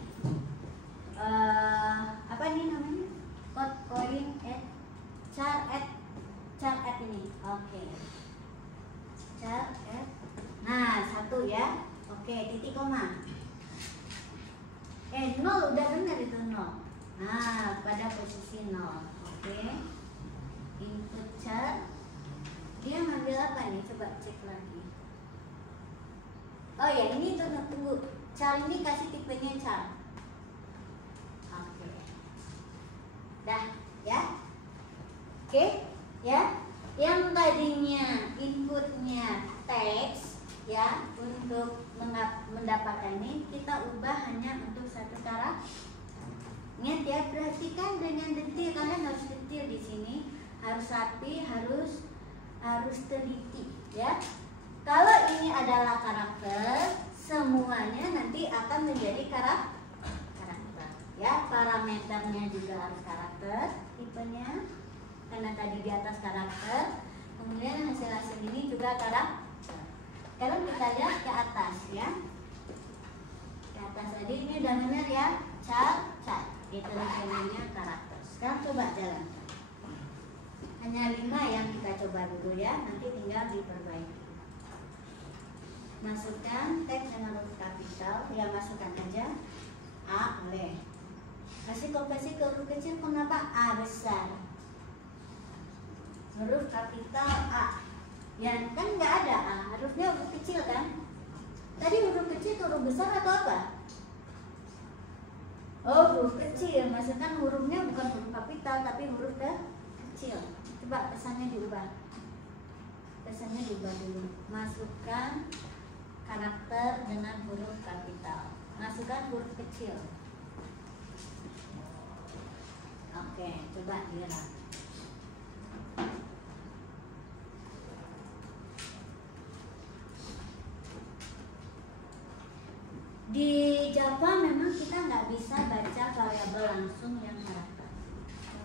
Apa nih namanya? Code coin char at ini. Oke. Char at. Nah, 1 ya. Oke, titik koma. 0 udah benar itu 0. Nah, pada posisi 0. Oke. Input char. Dia ngambil apa nih? Coba cek lagi. Oh ya, ini tunggu. Char ini kasih tipenya char. Oke. Dah, ya. Oke, ya. Yang tadinya inputnya teks ya, untuk mendapatkan ini kita ubah hanya untuk 1 karakter. Ingat ya, perhatikan dengan detail. Kalian harus detail di sini, harus rapi, harus teliti ya. Kalau ini adalah karakter, semuanya nanti akan menjadi karakter ya. Parameternya juga harus karakter, tipenya karena tadi di atas karakter. Kemudian hasil ini juga karakter. Sekarang kita lihat ke atas ya. Ke atas tadi ini udah benar ya. Char. Itu namanya karakter. Sekarang coba jalankan. Hanya 5 yang kita coba dulu ya. Nanti tinggal diperbaiki. Masukkan teks dengan huruf kapital. Ya, masukkan aja. A, boleh. Kasih konversi ke huruf kecil. Kenapa A besar? Huruf kapital A. Ya kan nggak ada A, harusnya huruf kecil kan? Tadi huruf kecil ke huruf besar atau apa? Oh, huruf kecil. Maksudnya hurufnya bukan huruf kapital tapi huruf kecil. Coba pesannya diubah. Pesannya diubah dulu. Masukkan karakter dengan huruf kapital. Masukkan huruf kecil. Oke, coba lihat. Di Java memang kita nggak bisa baca variabel langsung yang karakter.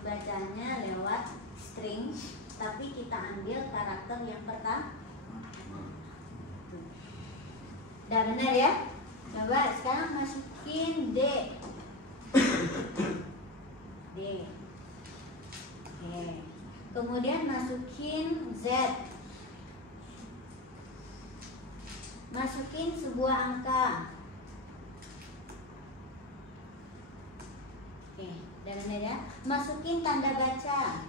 Bacanya lewat string, tapi kita ambil karakter yang pertama. Udah benar ya? Coba sekarang masukin D. Oke. Kemudian masukin Z. Masukin sebuah angka. Oke, dan ya, masukin tanda baca.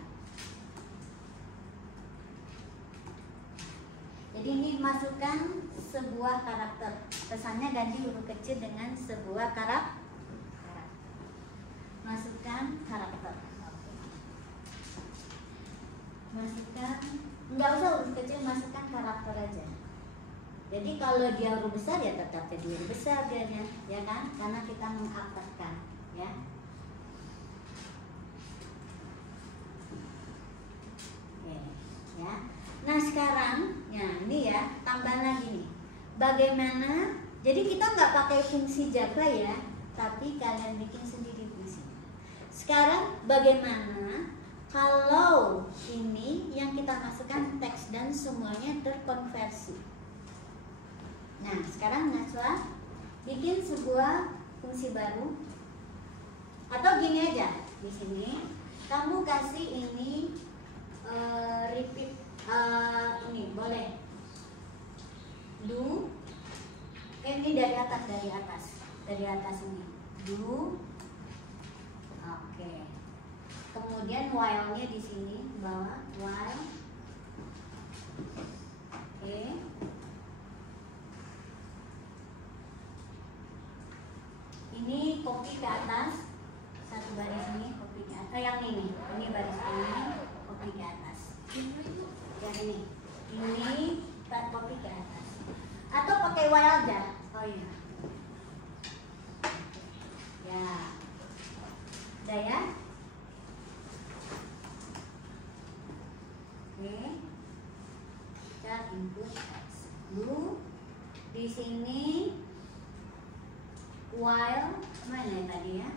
Jadi ini masukkan sebuah karakter. Pesannya ganti huruf kecil dengan sebuah karakter. Masukkan karakter. Masukkan, nggak usah huruf kecil, masukkan karakter aja. Jadi kalau dia huruf besar ya tetap jadi huruf besar dia ya kan? Karena kita mengaktifkan ya. Ya. Nah sekarang, ya ini ya tambah lagi nih. Bagaimana? Jadi kita nggak pakai fungsi Java ya, tapi kalian bikin sendiri fungsi. Sekarang bagaimana kalau ini yang kita masukkan teks dan semuanya terkonversi? Nah sekarang Najwa bikin sebuah fungsi baru, atau gini aja di sini kamu kasih ini. Repeat ini boleh do ini dari atas ini do. Oke. Kemudian while nya di sini bawah while Oke. Ini kopi ke atas, satu baris ini kopi ke atas. Yang ini baris ini kopi ke atas. Yang ini kopi ke atas. Atau pakai while aja. Oh iya. Ya. Udah ya? Oke. Kita input dulu. Di sini while mana tadi ya?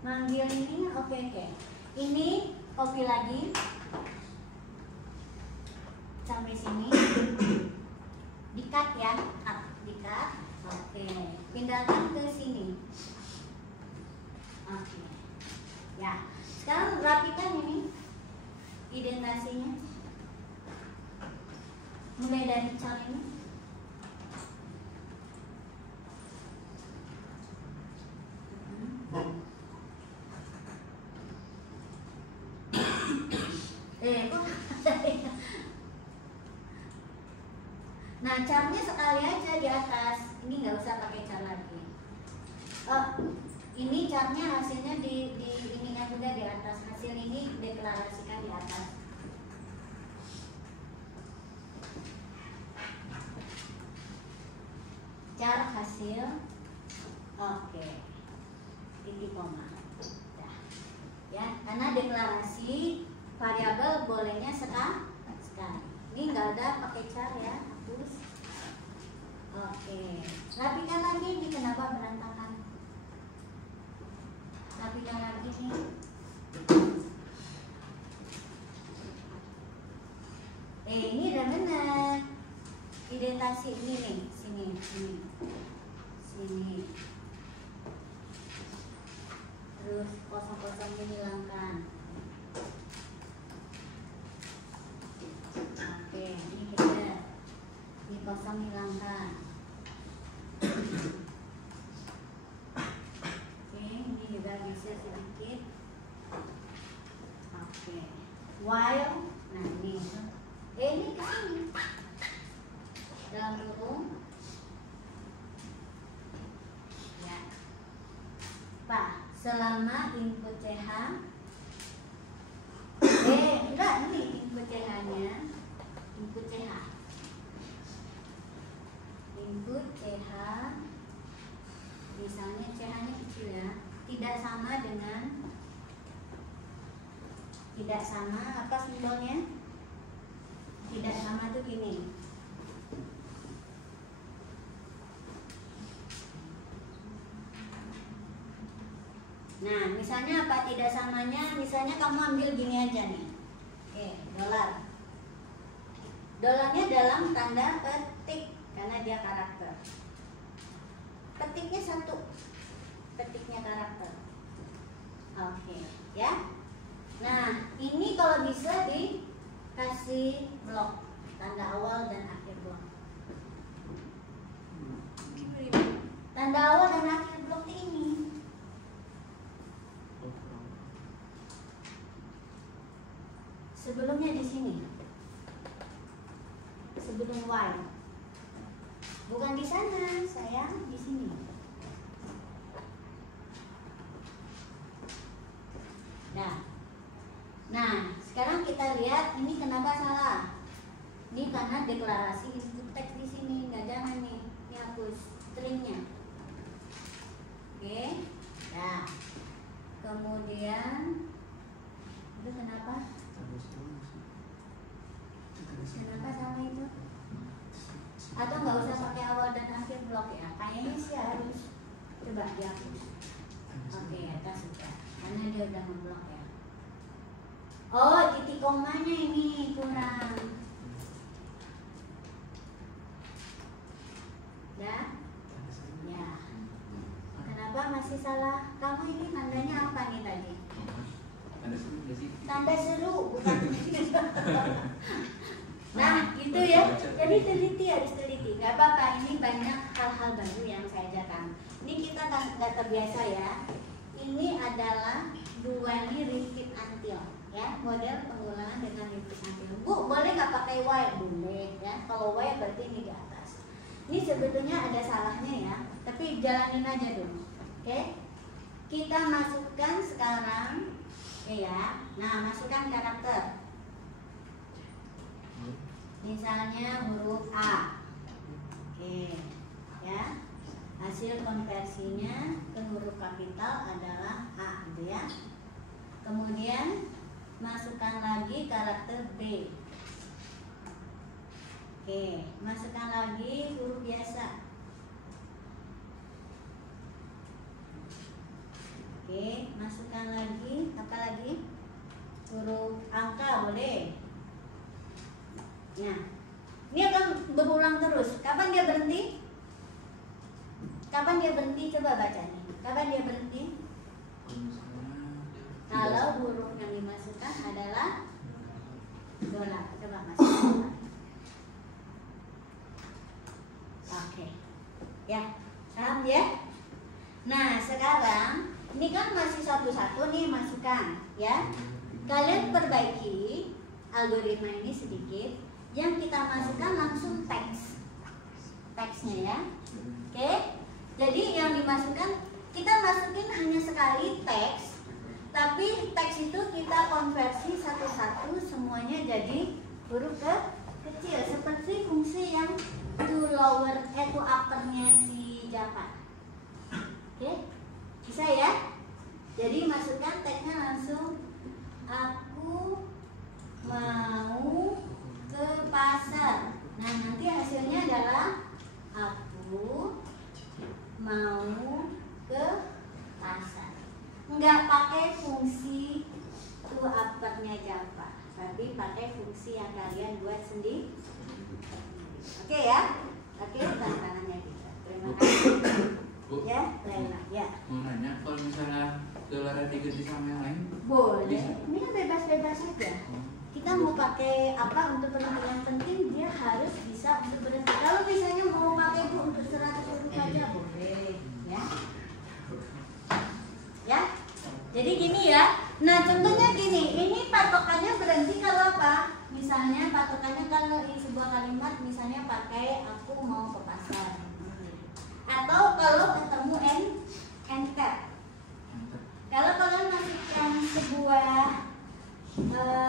Manggil ini oke. Ini copy lagi sampai sini. Di-cut ya, di-cut. Oke. Pindahkan ke sini. Oke. Ya. Sekarang rapikan ini indentasinya. Mulai dari cal ini. Nah, carnya sekali aja di atas. Ini nggak usah pakai car lagi. Ini carnya hasilnya di ininya juga di atas. Hasil ini deklarasikan di atas. Car hasil. Oke. Titik koma. Ya, karena deklarasi variabel bolehnya sekali. Ini nggak ada pakai car ya, hapus. Oke, rapikan lagi. Ini kenapa berantakan? Rapikan lagi nih. Ini udah benar. Indentasi ini nih, sini. Terus kosong-kosong dihilangkan. Oke, ini benar. Ini kosong hilangkan. Oke, ini juga bisa sedikit. Oke, while. Nah ini, ini ke sini. Dalam kurung. Ya. Pak, selama input CH. Enggak, ini input CH-nya. Input CH. Input CH. Misalnya CH-nya kecil ya. Tidak sama apa simbolnya? Tidak sama tuh gini. Nah, misalnya apa tidak samanya? Misalnya kamu ambil gini aja nih. Oke, dolar. Dolarnya dalam tanda petik karena dia karakter. Petiknya satu. Petiknya karakter. Oke, ya. Nah, ini kalau bisa dikasih blok, tanda awal dan akhir blok. Tanda awal dan akhir blok ini. Sebelumnya di sini. Sebelum while. Bukan di sana, sayang, di sini. Nah, sekarang kita lihat ini kenapa salah. Ini karena deklarasi input teks di sini, nggak jangan nih, ini hapus stringnya. Oke, nah, kemudian itu kenapa? Kenapa salah itu? Atau nggak usah pakai awal dan akhir blok ya? Kayaknya sih harus. Coba dihapus. Oke, atas sudah, karena dia udah ngeblok ya. Oh, titik komanya ini kurang. Ya? Ya. Kenapa masih salah? Kamu ini tandanya apa nih tadi? Tanda seru, bukan. Nah, itu ya. Jadi teliti, harus teliti. Gak apa-apa, ini banyak hal-hal baru yang saya ajarkan. Ini kita nggak terbiasa ya. Ini adalah dua ini repeat until. ya, model pengulangan dengan titik akhir. Bu, boleh nggak pakai Y? Boleh ya. Kalau Y berarti ini di atas. Ini sebetulnya ada salahnya ya, tapi jalanin aja dulu. Oke? Kita masukkan sekarang ya. Nah, masukkan karakter. Misalnya huruf A. Oke, ya. Hasil konversinya ke huruf kapital adalah A, gitu ya. Kemudian masukkan lagi karakter B. Oke, masukkan lagi huruf biasa. Oke, masukkan lagi apa lagi? Huruf angka boleh. Nah, ini akan berulang terus. Kapan dia berhenti? Kapan dia berhenti? Coba baca nih. Kapan dia berhenti? Kalau huruf yang dimasukkan adalah dolar. Coba masukkan. Oke. Ya, paham ya? Nah, sekarang ini kan masih satu-satu nih masukkan, ya. Kalian perbaiki algoritma ini sedikit. Yang kita masukkan langsung teks. Teksnya ya. Oke. Jadi yang dimasukkan, kita masukin hanya sekali teks. Tapi teks itu kita konversi satu-satu semuanya jadi huruf kecil seperti fungsi yang to lower to uppernya si Java. Oke, bisa ya? Jadi masukkan teksnya langsung. Aku mau ke pasar. Nah, nanti hasilnya adalah aku mau ke pasar. Nggak pakai fungsi to uppernya Java, tapi pakai fungsi yang kalian buat sendiri. Oke ya? Oke, tantangannya kita. Terima kasih. Bu, Ya, Laila. Ya. mau nanya kalau misalnya dolar diganti sama yang lain? Boleh. Bisa? Ini kan bebas-bebas saja. Kita mau pakai apa untuk berhenti, yang penting dia harus bisa untuk berhenti. Kalau misalnya mau pakai bu untuk 100 huruf aja boleh, ya. Ya. Jadi gini ya. Nah, contohnya gini, ini patokannya berhenti kalau apa? Misalnya patokannya kalau di sebuah kalimat misalnya pakai aku mau ke pasar. Atau kalau ketemu enter. Kalau kalian masukkan sebuah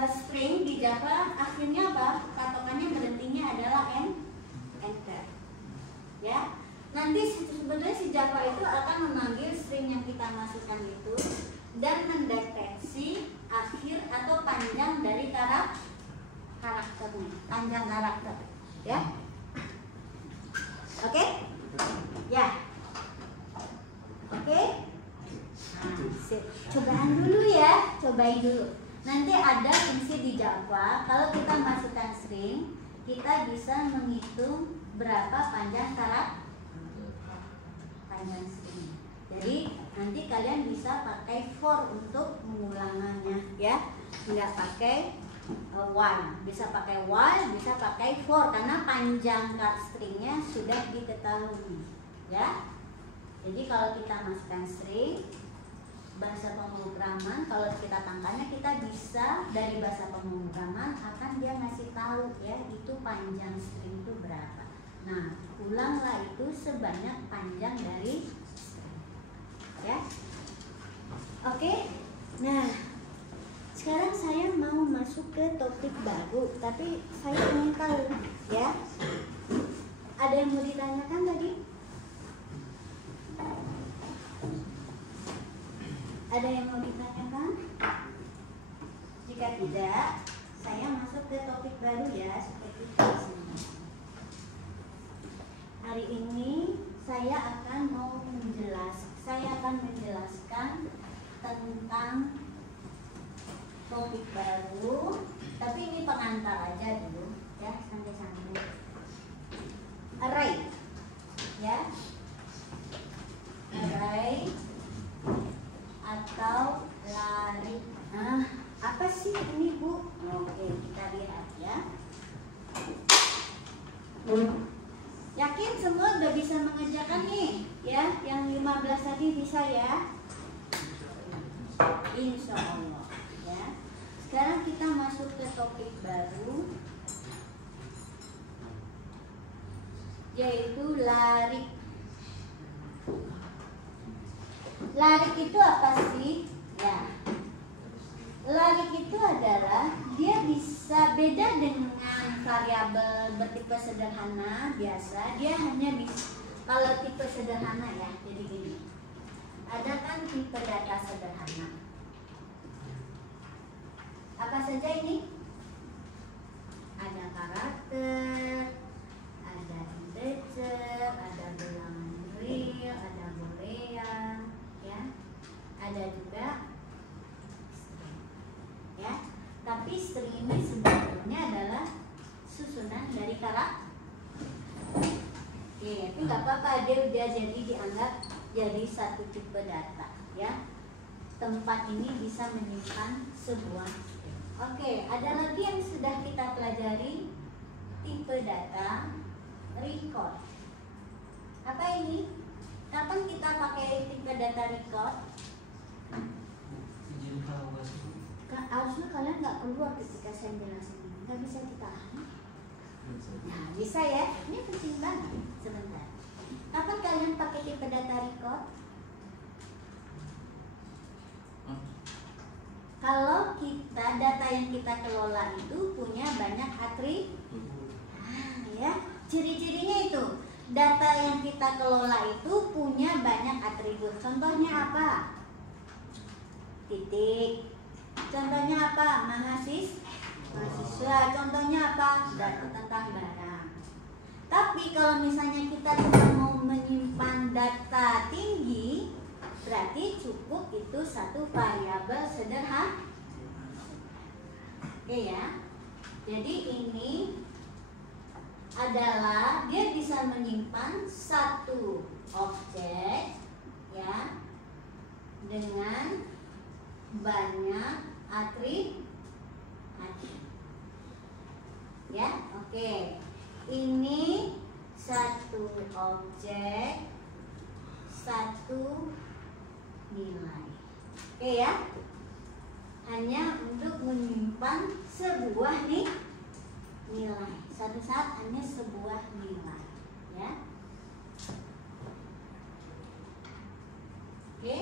string di Java, akhirnya apa? Patokannya berhentinya adalah enter. Ya. Nanti sebetulnya si Java itu akan memanggil string yang kita masukkan itu dan mendeteksi akhir atau panjang dari karakternya, panjang karakter. Ya. Oke? Ya. Oke? Nah, sip. Cobaan dulu ya, cobain dulu. Nanti ada fungsi di Java, kalau kita masukkan string, kita bisa menghitung berapa panjang panjang string. Jadi nanti kalian bisa pakai for untuk mengulangannya, ya. Nggak pakai while, bisa pakai while, bisa pakai for karena panjang stringnya sudah diketahui, ya. Jadi kalau kita masukkan string bahasa pemrograman, kalau kita tangkapnya kita bisa dari bahasa pemrograman akan dia ngasih tahu ya itu panjang string itu berapa. Nah, ulanglah itu sebanyak panjang dari string. Ya. Oke. Nah, sekarang saya mau masuk ke topik baru, tapi saya ingin tahu ya. Ada yang mau ditanyakan tadi? Ada yang mau ditanyakan? Jika tidak, saya masuk ke topik baru ya, seperti ini. Hari ini saya akan menjelaskan tentang topik baru, tapi ini pengantar aja dulu ya, santai-santai. Array, ya, array atau lari. Nah, apa sih ini Bu? Oke, kita lihat ya. Yakin semua udah bisa mengerjakan nih ya? Yang 15 tadi bisa ya? Insya Allah ya. sekarang kita masuk ke topik baru, yaitu larik. Larik itu apa sih? Ya, larik itu adalah dia bisa beda dengan variabel bertipe sederhana biasa. Dia hanya bisa, kalau tipe sederhana ya, jadi gini. Ada kan tipe data sederhana. Apa saja ini? Ada karakter, ada integer, ada bilangan real, ada boolean, ya. Ada juga string, ya. Tapi string ini sebetulnya adalah susunan dari karakter. Oke, tapi nggak apa-apa, dia udah jadi dianggap jadi satu tipe data, ya. Tempat ini bisa menyimpan sebuah string. Oke, ada lagi yang sudah kita pelajari, tipe data record. Apa ini? Kapan kita pakai tipe data record? Harusnya kalian nggak keluar ketika saya jelasin ini, nggak bisa ditahan. Nah, bisa ya, ini penting banget. Sebentar. Kapan kalian pakai tipe data record? Kalau kita data yang kita kelola itu punya banyak atribut. Ya, ciri-cirinya itu data yang kita kelola itu punya banyak atribut. Contohnya apa? Titik. Contohnya apa? Mahasiswa. Contohnya apa? Data tentang barang. Tapi kalau misalnya kita cuma mau menyimpan data tinggi, berarti cukup itu satu variabel sederhana. Oke ya. Jadi ini adalah dia bisa menyimpan satu objek, ya, dengan banyak atribut. Ya, oke. Ini satu objek, satu nilai. Oke ya. Hanya untuk menyimpan sebuah nilai. Satu saat hanya sebuah nilai, ya. Oke.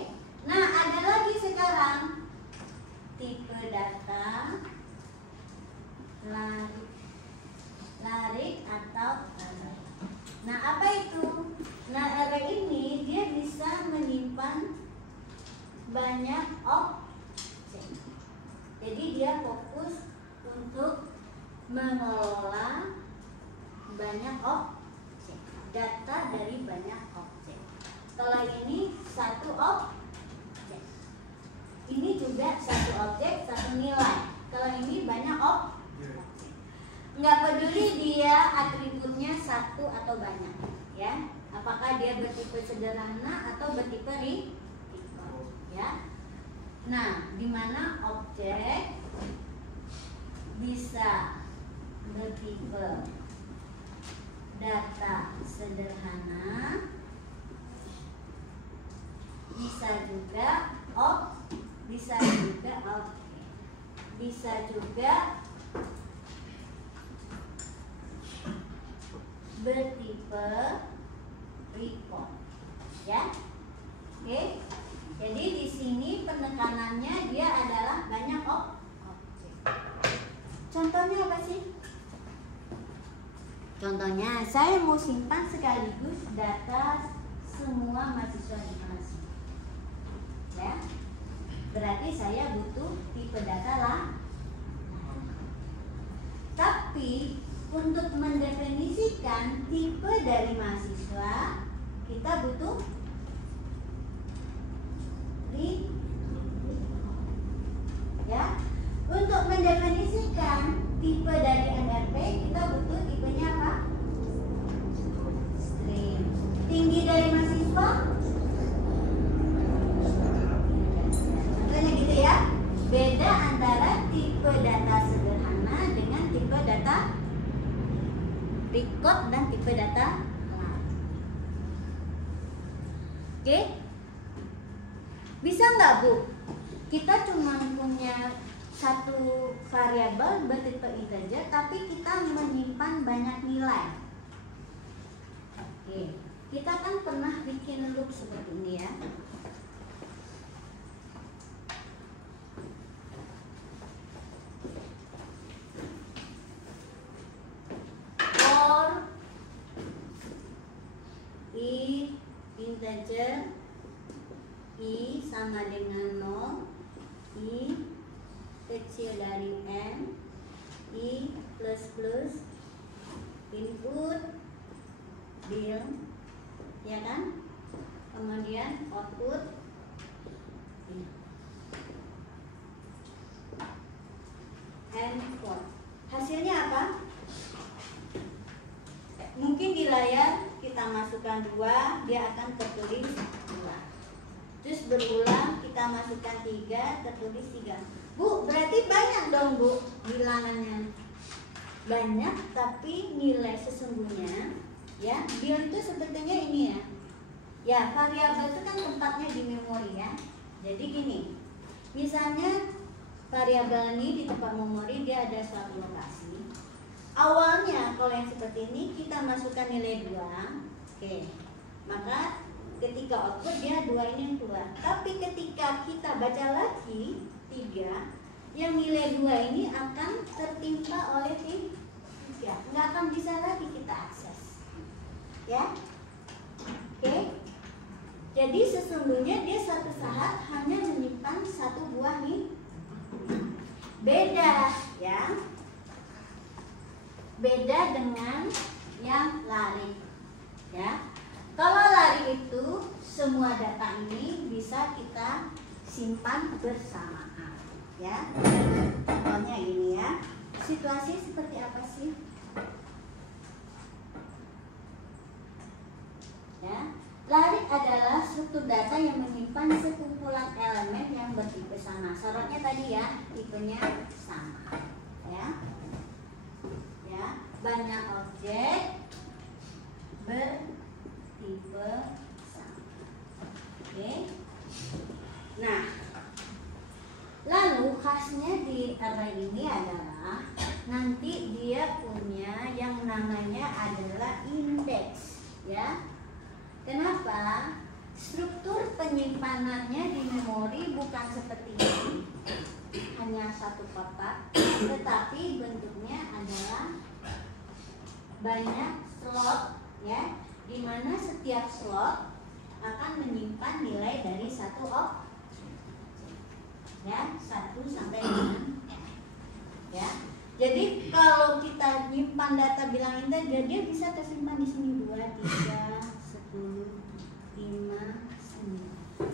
Nah, ada lagi sekarang tipe data larik atau array. Nah, apa itu? Nah, array ini dia bisa menyimpan banyak objek. Jadi dia fokus untuk mengelola banyak objek, data dari banyak objek. Kalau ini satu objek, ini juga satu objek, satu nilai. Kalau ini banyak objek. Nggak peduli dia atributnya satu atau banyak, ya. Apakah dia bertipe sederhana atau bertipe record, ya. Nah, di mana objek bisa bertipe data sederhana, bisa juga bisa juga bertipe record, ya. Oke. Jadi di sini penekanannya dia adalah banyak objek. Contohnya apa sih? Contohnya saya mau simpan sekaligus data semua mahasiswa di kelas, ya. Berarti saya butuh tipe data lah. Tapi untuk mendefinisikan tipe dari mahasiswa, kita butuh ya. Untuk mendefinisikan tipe dari NRP, kita butuh tipenya apa? String. Tinggi dari mahasiswa? Contohnya gitu ya. Beda antara tipe data sederhana dengan tipe data record dan tipe data larik. Oke? Bisa nggak, Bu? Kita cuma punya satu variabel bertipe integer, tapi kita menyimpan banyak nilai. Oke, kita kan pernah bikin loop seperti ini ya. For i integer i sama dengan 0, i kecil dari n, i plus plus input bil, ya kan? Kemudian output ini. And for hasilnya apa? Mungkin di layar kita masukkan 2, dia akan tertulis 2. Terus berulang kita masukkan 3, tertulis 3. Bu, berarti banyak dong Bu bilangannya. Banyak, tapi nilai sesungguhnya ya, bil itu sebetulnya ini ya. Ya, variabel itu kan tempatnya di memori ya. Jadi gini, misalnya variabel ini di tempat memori dia ada suatu lokasi. Awalnya kalau yang seperti ini kita masukkan nilai 2. Oke. Maka ketika output dia 2 ini yang keluar. Tapi ketika kita baca lagi 3, yang nilai 2 ini akan tertimpa oleh 3. Nggak akan bisa lagi kita akses. Ya. Oke. Jadi sesungguhnya dia suatu saat hanya menyimpan satu buah nih. Beda ya. Beda dengan yang lari ya. Kalau lari itu semua data ini bisa kita simpan bersamaan ya. Contohnya ini ya. Situasi seperti apa sih? Ya. Lari adalah struktur data yang menyimpan sekumpulan elemen yang bertipe sama. Syaratnya tadi ya, tipenya sama ya. Banyak objek bertipe sama. Oke. Nah, lalu khasnya di array ini adalah nanti dia punya yang namanya adalah indeks ya. Kenapa? Struktur penyimpanannya di memori bukan seperti ini, hanya satu kotak, tetapi bentuknya adalah banyak slot ya, di mana setiap slot akan menyimpan nilai dari satu objek ya, 1 sampai dengan n ya. Jadi kalau kita nyimpan data bilang integer, dia bisa tersimpan di sini 2, 3, 10, 5, 9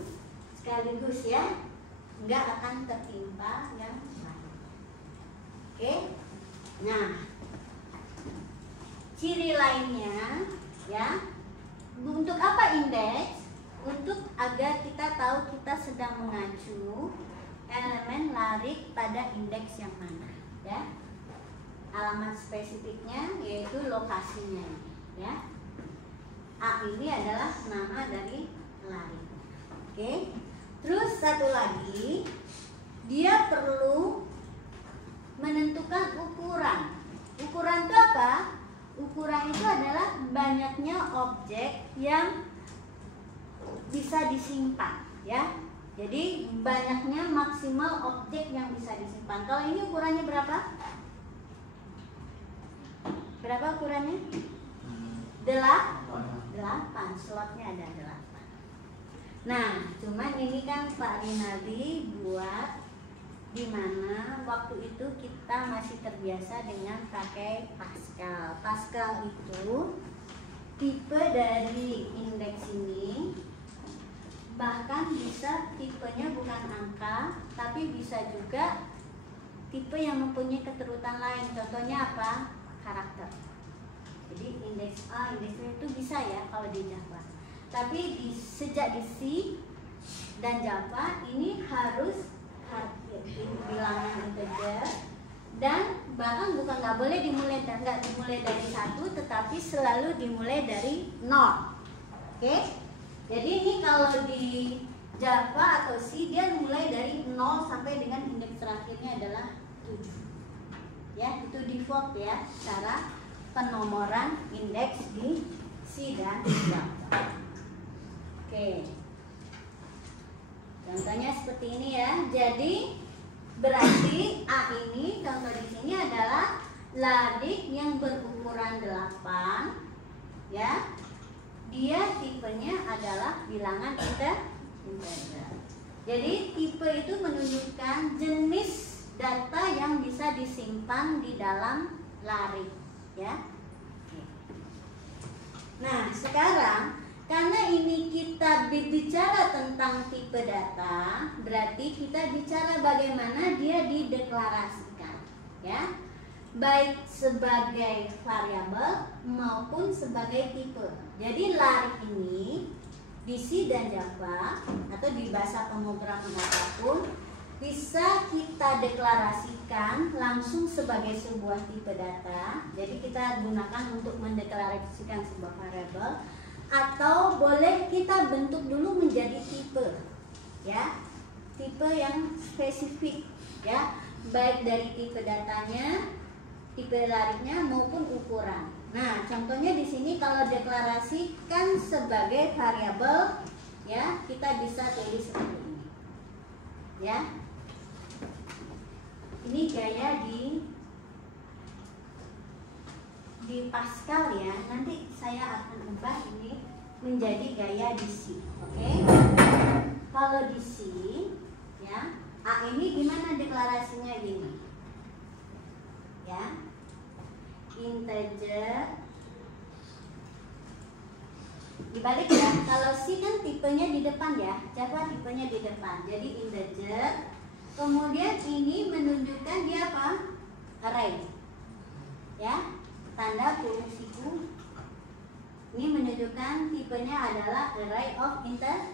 sekaligus ya, nggak akan tertimpa yang lain. Oke. Nah, ciri lainnya ya, untuk apa indeks? Untuk agar kita tahu kita sedang mengacu elemen lari pada indeks yang mana ya. Alamat spesifiknya yaitu lokasinya ya. A ini adalah nama dari lari. Oke. Terus satu lagi, dia perlu menentukan ukuran. Ukuran itu apa? Ukuran itu adalah banyaknya objek yang bisa disimpan ya. Jadi banyaknya maksimal objek yang bisa disimpan. Kalau ini ukurannya berapa? Berapa ukurannya? 8. Slotnya ada 8. Nah, cuman ini kan Pak Rinaldi buat dimana waktu itu kita masih terbiasa dengan pakai Pascal. Pascal itu tipe dari indeks ini bahkan bisa tipenya bukan angka, tapi bisa juga tipe yang mempunyai keturutan lain. Contohnya apa? Karakter. Jadi indeks A, indeks B itu bisa ya kalau di Java. Tapi sejak di C dan Java ini harus bilangan integer, dan bahkan bukan nggak boleh dimulai dari 1, tetapi selalu dimulai dari 0. Oke? Jadi ini kalau di Java atau C dia mulai dari 0 sampai dengan indeks terakhirnya adalah 7. Ya, itu default ya cara penomoran indeks di C dan Java. Oke. Contohnya seperti ini ya. Jadi berarti A ini contoh di sini adalah ladik yang berukuran 8 ya. Dia tipenya adalah bilangan integer. Jadi tipe itu menunjukkan jenis data yang bisa disimpan di dalam larik ya. Nah, sekarang karena ini kita bicara tentang tipe data, berarti kita bicara bagaimana dia dideklarasikan ya. Baik sebagai variabel maupun sebagai tipe. Jadi larik ini di C dan Java atau di bahasa pemrograman apapun bisa kita deklarasikan langsung sebagai sebuah tipe data. Jadi kita gunakan untuk mendeklarasikan sebuah variabel, atau boleh kita bentuk dulu menjadi tipe ya, tipe yang spesifik ya, baik dari tipe datanya, tipe lariknya maupun ukuran. Nah, contohnya di sini kalau deklarasikan sebagai variabel ya, kita bisa tulis seperti ini. Ya. Ini gaya di Pascal ya. Nanti saya akan ubah ini menjadi gaya di C. Oke. Kalau di C ya, A ini gimana deklarasinya gini. Ya. Integer dibalik ya, kalau C kan tipenya di depan ya, Java tipenya di depan, jadi integer, kemudian ini menunjukkan dia apa? Array ya, tanda kurung siku ini menunjukkan tipenya adalah array of integer.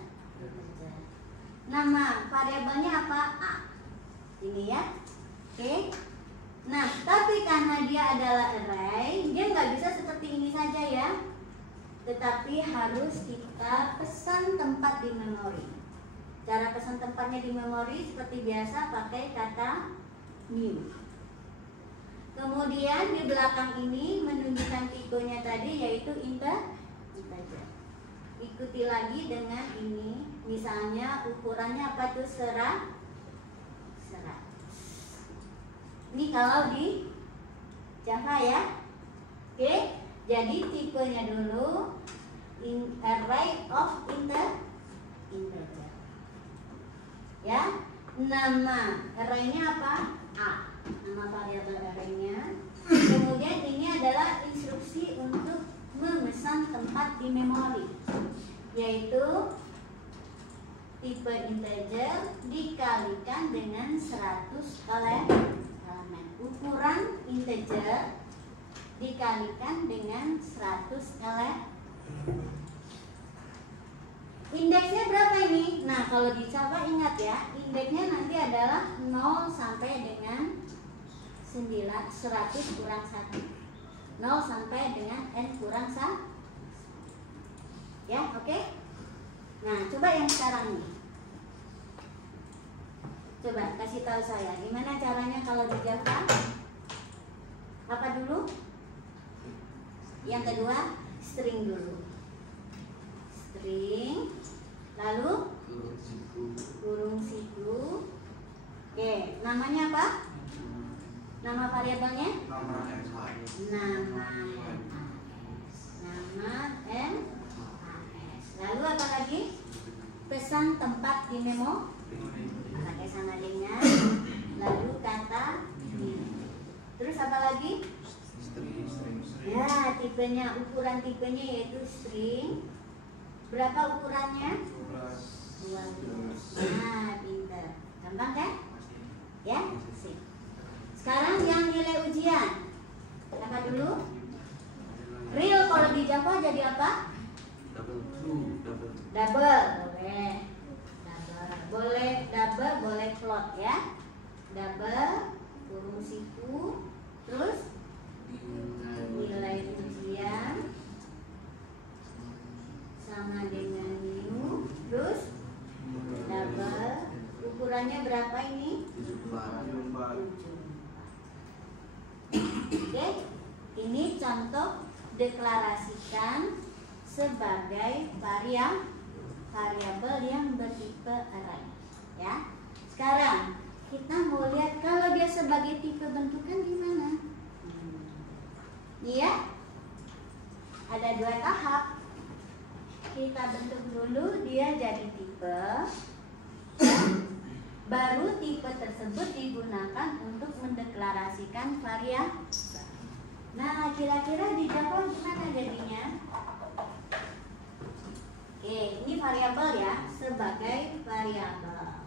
Nama variabelnya apa? A ini ya. Oke. Nah, tapi karena dia adalah array, dia nggak bisa seperti ini saja ya, tetapi harus kita pesan tempat di memori. Cara pesan tempatnya di memori seperti biasa pakai kata new. Kemudian di belakang ini menunjukkan tipenya tadi yaitu integer. Ikuti lagi dengan ini, misalnya ukurannya apa tuh? Serat. Ini kalau di Java ya. Oke, jadi tipenya dulu array of integer. Ya, nama arraynya apa? A. Nama variabel arraynya. Kemudian ini adalah instruksi untuk memesan tempat di memori, yaitu tipe integer dikalikan dengan 100 elemen. Ukuran integer dikalikan dengan 100 elemen. Indeksnya berapa ini? Nah, kalau di Java ingat ya, indeksnya nanti adalah 0 sampai dengan 100 kurang 1. 0 sampai dengan n kurang 1. Ya, oke? Nah, coba yang sekarang nih. Coba kasih tahu saya gimana caranya kalau di Java. Apa dulu? Yang kedua, string dulu. String, lalu kurung siku. Oke, namanya apa? Nama variabelnya? Nama NAS. Lalu apa lagi? Pesan tempat di memo. Pakai sama dengan, lalu kata ini. Terus apa lagi? Ya, tipenya, ukuran tipenya yaitu string. Berapa ukurannya? 12. Nah, pinter. Gampang kan? Ya, sip. Sekarang yang nilai ujian. Apa dulu? Real kalau di Java jadi apa? Double. Boleh double, boleh float ya. Double, kurung siku, terus nilai ujian sama dengan new, terus Jumlahnya berapa ini? 74. Oke, ini contoh deklarasikan sebagai variabel yang bertipe array. Ya. Sekarang kita mau lihat kalau dia sebagai tipe bentukan gimana? Iya, ada 2 tahap. Kita bentuk dulu dia jadi tipe, baru tipe tersebut digunakan untuk mendeklarasikan variabel. Nah, kira-kira di Java gimana jadinya? Oke, ini variabel ya, sebagai variabel.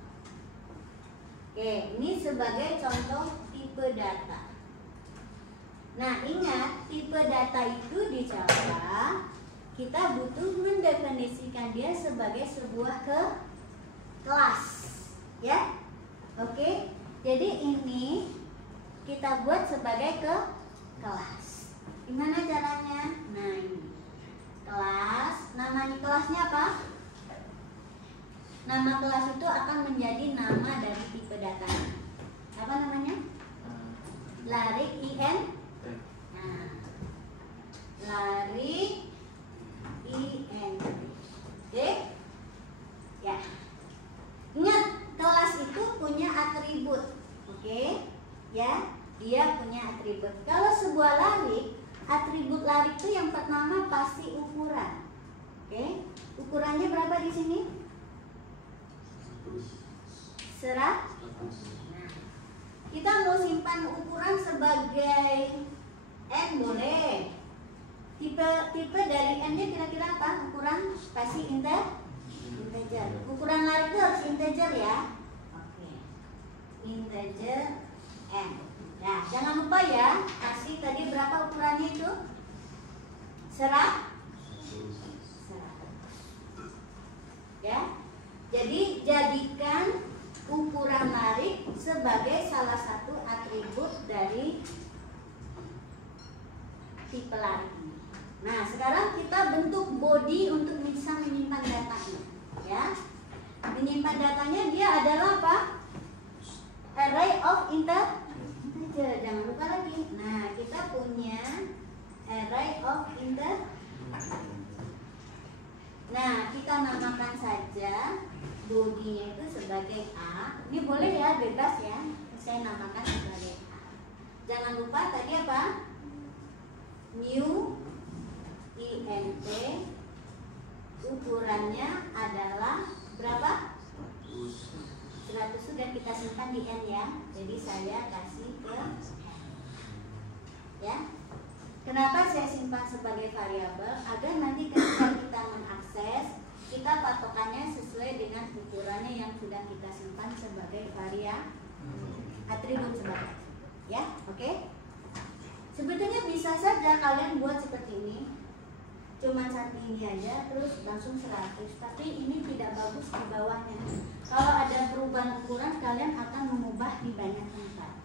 Oke, ini sebagai contoh tipe data. Nah, ingat tipe data itu di Java kita butuh mendefinisikan dia sebagai sebuah kelas, ya. Oke, jadi ini kita buat sebagai kelas. Gimana caranya? Nah, ini kelas. Namanya kelasnya apa? Nama kelas itu akan menjadi nama dari tipe data. Apa namanya? Larik IN. Nah, larik IN. Oke? Ya. Ingat, kelas itu punya atribut. Oke? Ya, dia punya atribut. Kalau sebuah larik, atribut larik itu yang pertama pasti ukuran. Oke? Ukurannya berapa di sini? 100. Nah, kita mau simpan ukuran sebagai n boleh. Tipe dari n-nya kira-kira apa? Ukuran pasti integer. Ukuran larik itu harus integer ya. Oke. Integer n. Nah, jangan lupa ya, kasih tadi berapa ukurannya itu? 100. Ya. Jadi jadikan ukuran larik sebagai salah satu atribut dari tipe larik. Nah, sekarang kita bentuk body untuk bisa menyimpan datanya, ya. Menyimpan datanya dia adalah apa? Array of integer. Jangan lupa lagi. Nah, kita punya array of integer. Nah, kita namakan saja bodinya itu sebagai A. Ini boleh ya, bebas ya. Saya namakan sebagai A. Jangan lupa tadi apa? New int. Ukurannya adalah berapa? 100 sudah kita simpan di n ya. Jadi saya kasih ke ya. Kenapa saya simpan sebagai variabel? Agar nanti ketika kita mengakses, kita patokannya sesuai dengan ukurannya yang sudah kita simpan sebagai variabel atribut sebagai. Ya, oke? Sebetulnya bisa saja kalian buat seperti ini. Cuma satu ini aja, terus langsung 100. Tapi ini tidak bagus di bawahnya. Kalau ada perubahan ukuran, kalian akan mengubah di banyak tempat.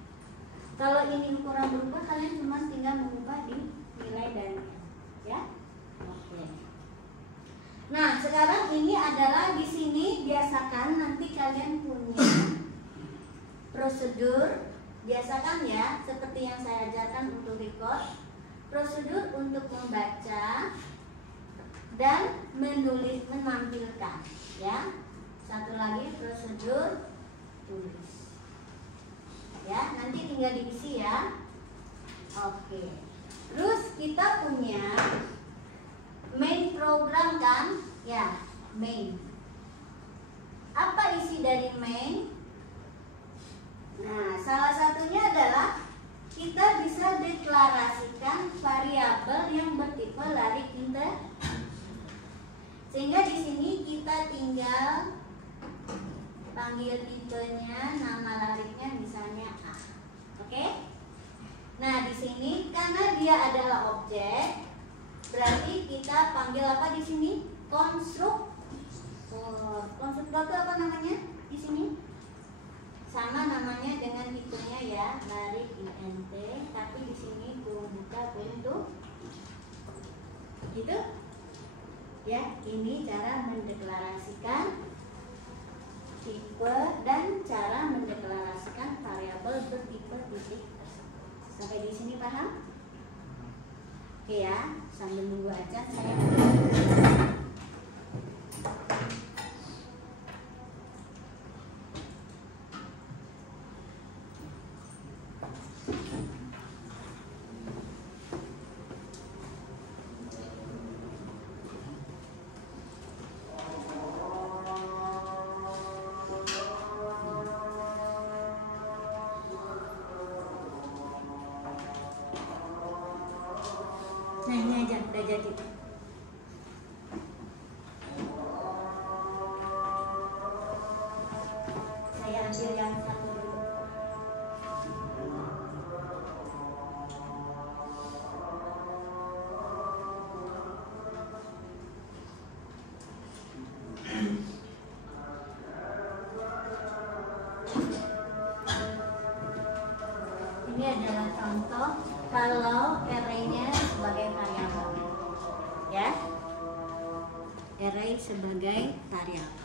Kalau ini ukuran berubah, kalian cuma tinggal mengubah di nilai dan ya. Oke. Nah, sekarang ini adalah di sini biasakan nanti kalian punya prosedur. Biasakan ya, seperti yang saya ajarkan untuk record. Prosedur untuk membaca dan menulis, menampilkan ya. Satu lagi prosedur tulis. Ya, nanti tinggal diisi ya. Oke. Terus kita punya main program kan? Ya, main. Apa isi dari main? Nah, salah satunya adalah kita bisa deklarasikan variabel yang bertipe larik integer. Sehingga di sini kita tinggal panggil tipenya, nama lariknya misalnya A. Oke? Nah, di sini karena dia adalah objek, berarti kita panggil apa di sini? Konstruktor. Konstruktor itu apa namanya di sini? Sama namanya dengan tipenya ya, larik int, tapi di sini kurung buka bentuk. Gitu? Ya, ini cara mendeklarasikan tipe dan cara mendeklarasikan variabel bertipe titik tersebut. Sampai di sini paham? Oke ya, sambil nunggu aja saya. Nah ini aja udah jadi. Saya ambil yang satu dulu. Ini adalah contoh kalau array-nya sebagai variabel, ya, array sebagai variabel.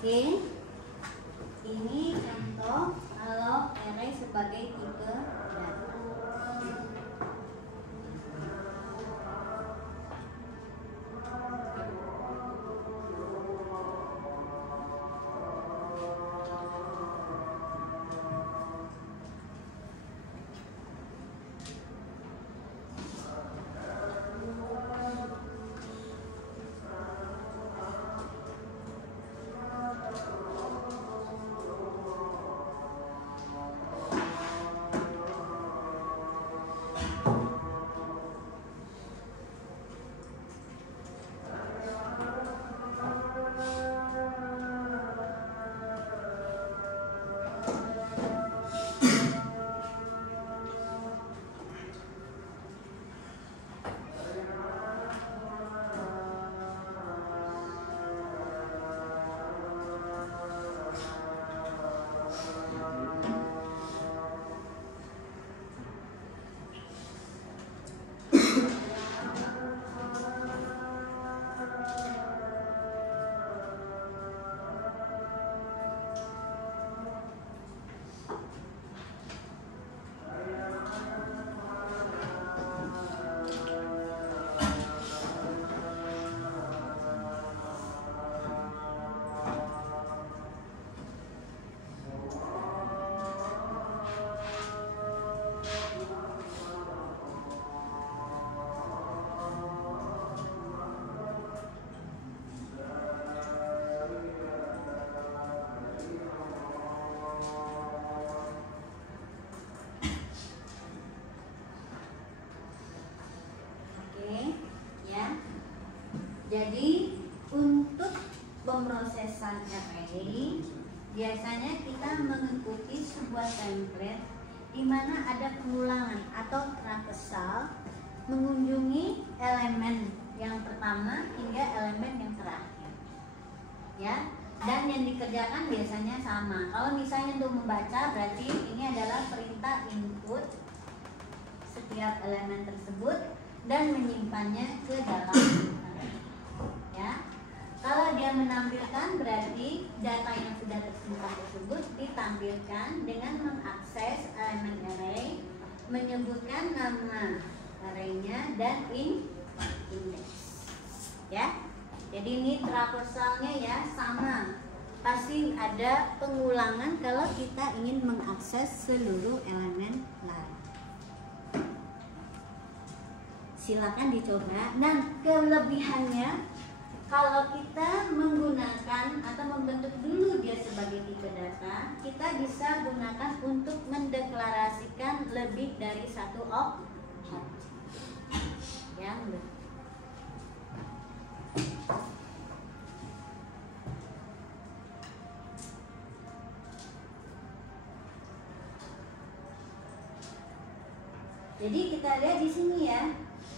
Oke, ini contoh kalau array sebagai tipe data. Jadi untuk pemrosesan array biasanya kita mengikuti sebuah template di mana ada pengulangan atau traversal mengunjungi elemen yang pertama hingga elemen yang terakhir. Ya, dan yang dikerjakan biasanya sama. Kalau misalnya untuk membaca berarti ini adalah perintah input setiap elemen tersebut dan menyimpannya ke dalam array. Ya. Kalau dia menampilkan berarti data yang sudah tersimpan tersebut ditampilkan dengan mengakses elemen array, menyebutkan nama arraynya dan index. Ya. Jadi ini traversalnya ya sama. Pasti ada pengulangan kalau kita ingin mengakses seluruh elemen lain. Silakan dicoba. Nah, kelebihannya kalau kita menggunakan atau membentuk dulu dia sebagai tipe data, kita bisa gunakan untuk mendeklarasikan lebih dari satu objek. Ya, jadi kita lihat di sini ya,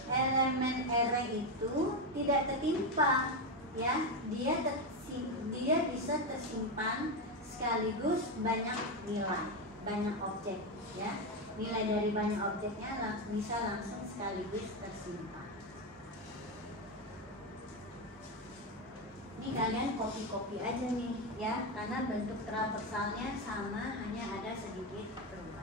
elemen array itu tidak tertimpa, ya, dia bisa tersimpan sekaligus banyak nilai. banyak objek ya. Nilai dari banyak objeknya bisa langsung sekaligus tersimpan. Ini kalian copy aja nih ya, karena bentuk traversalnya sama, hanya ada sedikit perubahan.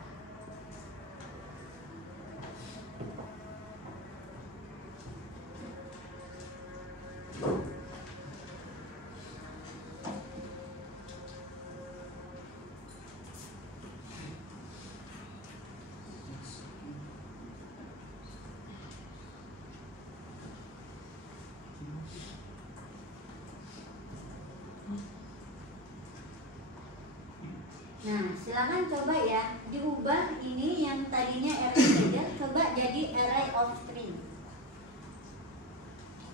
Nah, silakan coba ya, diubah ini yang tadinya array integer coba jadi array of string.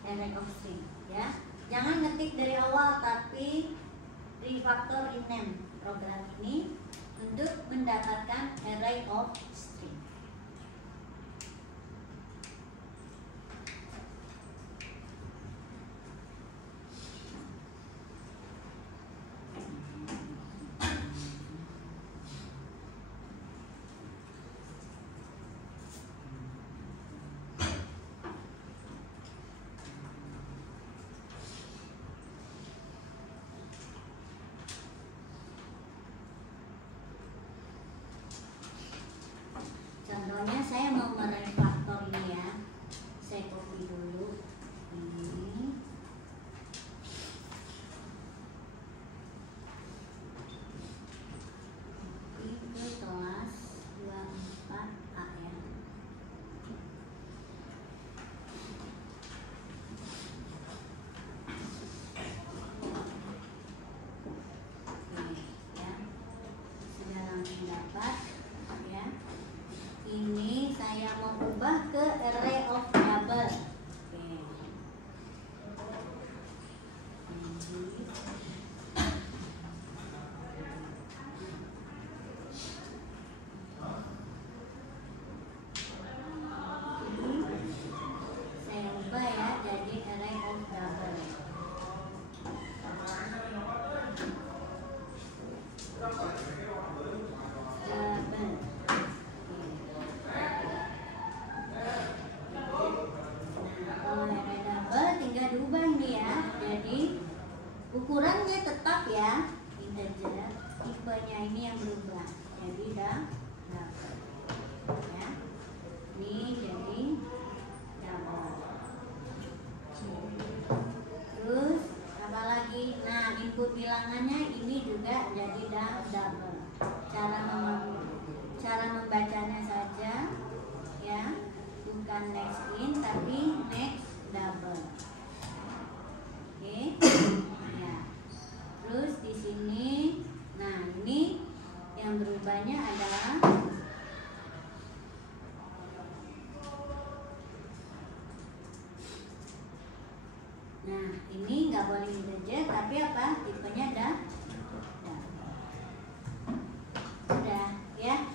Array of string ya. Jangan ngetik dari awal, tapi refactor rename program ini untuk mendapatkan array of string. Contohnya saya mau merefaktor ini ya. Saya copy dulu ini. Copy ke kelas 24A ya. Oke ya. Sudah langsung dapat ya. Ini saya mau ubah ke array of double. Oke. Saya ubah ya jadi array of double. Double. Kalau array double tinggal diubah ini ya, jadi ukurannya tetap ya integer, tipenya ini yang berubah jadi double ya. Ini jadi double. Terus apa lagi? Nah, input bilangannya ini juga jadi double. Cara membacanya saja ya, bukan next in tapi next double. Oke. Ya. Terus di sini, nah ini yang berubahnya adalah nah ini nggak boleh integer tapi apa? Tipenya udah ya.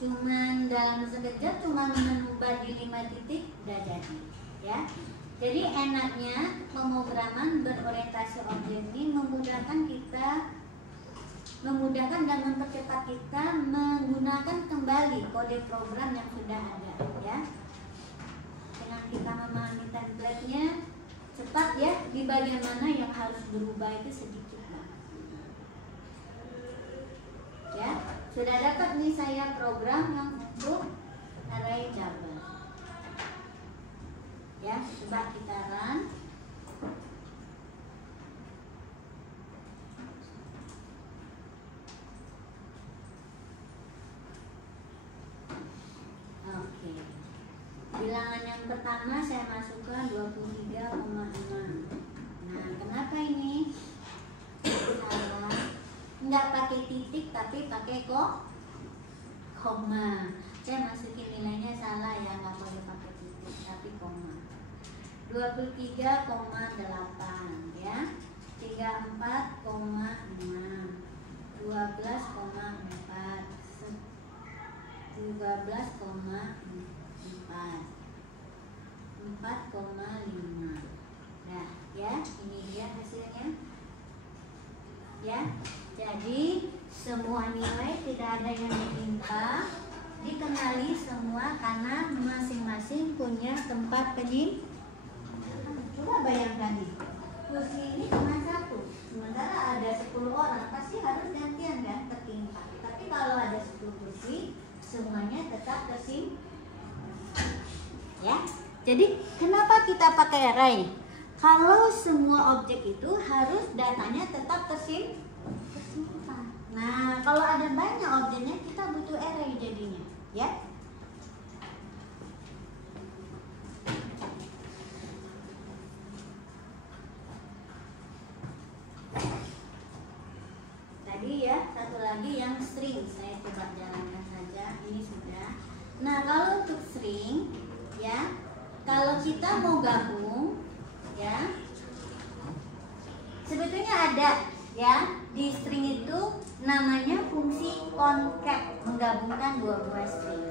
Cuman dalam sekejap cuman mengubah di 5 titik udah jadi ya. Jadi enaknya pemrograman berorientasi objek ini memudahkan dan mempercepat kita menggunakan kembali kode program yang sudah ada ya. Dengan kita memahami template-nya cepat ya, di bagian mana yang harus berubah itu sedikit banget. Ya, sudah dapat nih saya program yang untuk array double. Ya, coba kita run. Oke. Bilangan yang pertama saya masukkan 23,6. Nah, kenapa ini? Salah. Enggak pakai titik tapi pakai koma. Saya masukin nilainya salah ya, nggak boleh pakai titik tapi koma. 23,8 ya. 34,6. 12,4. 13,4. 4,5. Nah, ya, ini dia hasilnya. Ya. Jadi semua nilai tidak ada yang ditimpa, dikenali semua karena masing-masing punya tempat penyimpanan. Coba bayangkan nih, kursi ini cuma satu, sementara ada 10 orang, pasti harus gantian kan tertimpa. Tapi kalau ada 10 kursi, semuanya tetap tersimpan. Ya, jadi kenapa kita pakai array? Kalau semua objek itu harus datanya tetap tersimpan. Nah, kalau ada banyak objeknya kita butuh array jadinya, ya. Tadi ya, satu lagi yang string, saya coba jalankan saja. Ini sudah. Nah, kalau untuk string, ya, kalau kita mau gabung, ya, sebetulnya ada, ya, di string itu namanya fungsi concat, menggabungkan dua buah string.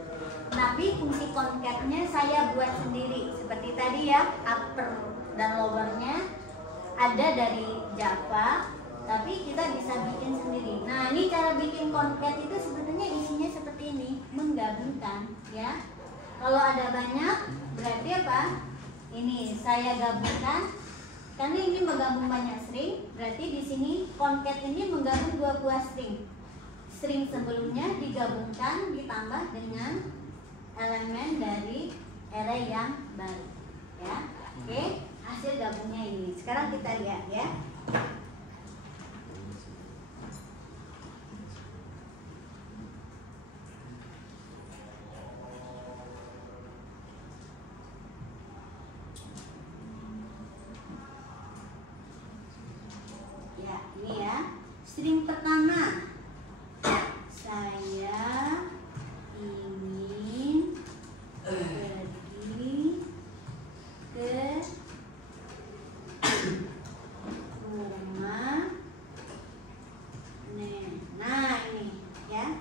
Tapi fungsi concatnya saya buat sendiri, seperti tadi ya, upper dan lowernya ada dari Java, tapi kita bisa bikin sendiri. Nah, ini cara bikin concat itu sebetulnya isinya seperti ini, menggabungkan, ya. Kalau ada banyak, berarti apa? Ini saya gabungkan. Karena ini menggabung banyak string, berarti di sini concat ini menggabung dua buah string. String sebelumnya digabungkan ditambah dengan elemen dari array yang baru. Ya, oke, hasil gabungnya ini. Sekarang kita lihat ya. Ini ya, string pertama, saya ingin pergi ke rumah nenek. Nah, ini ya,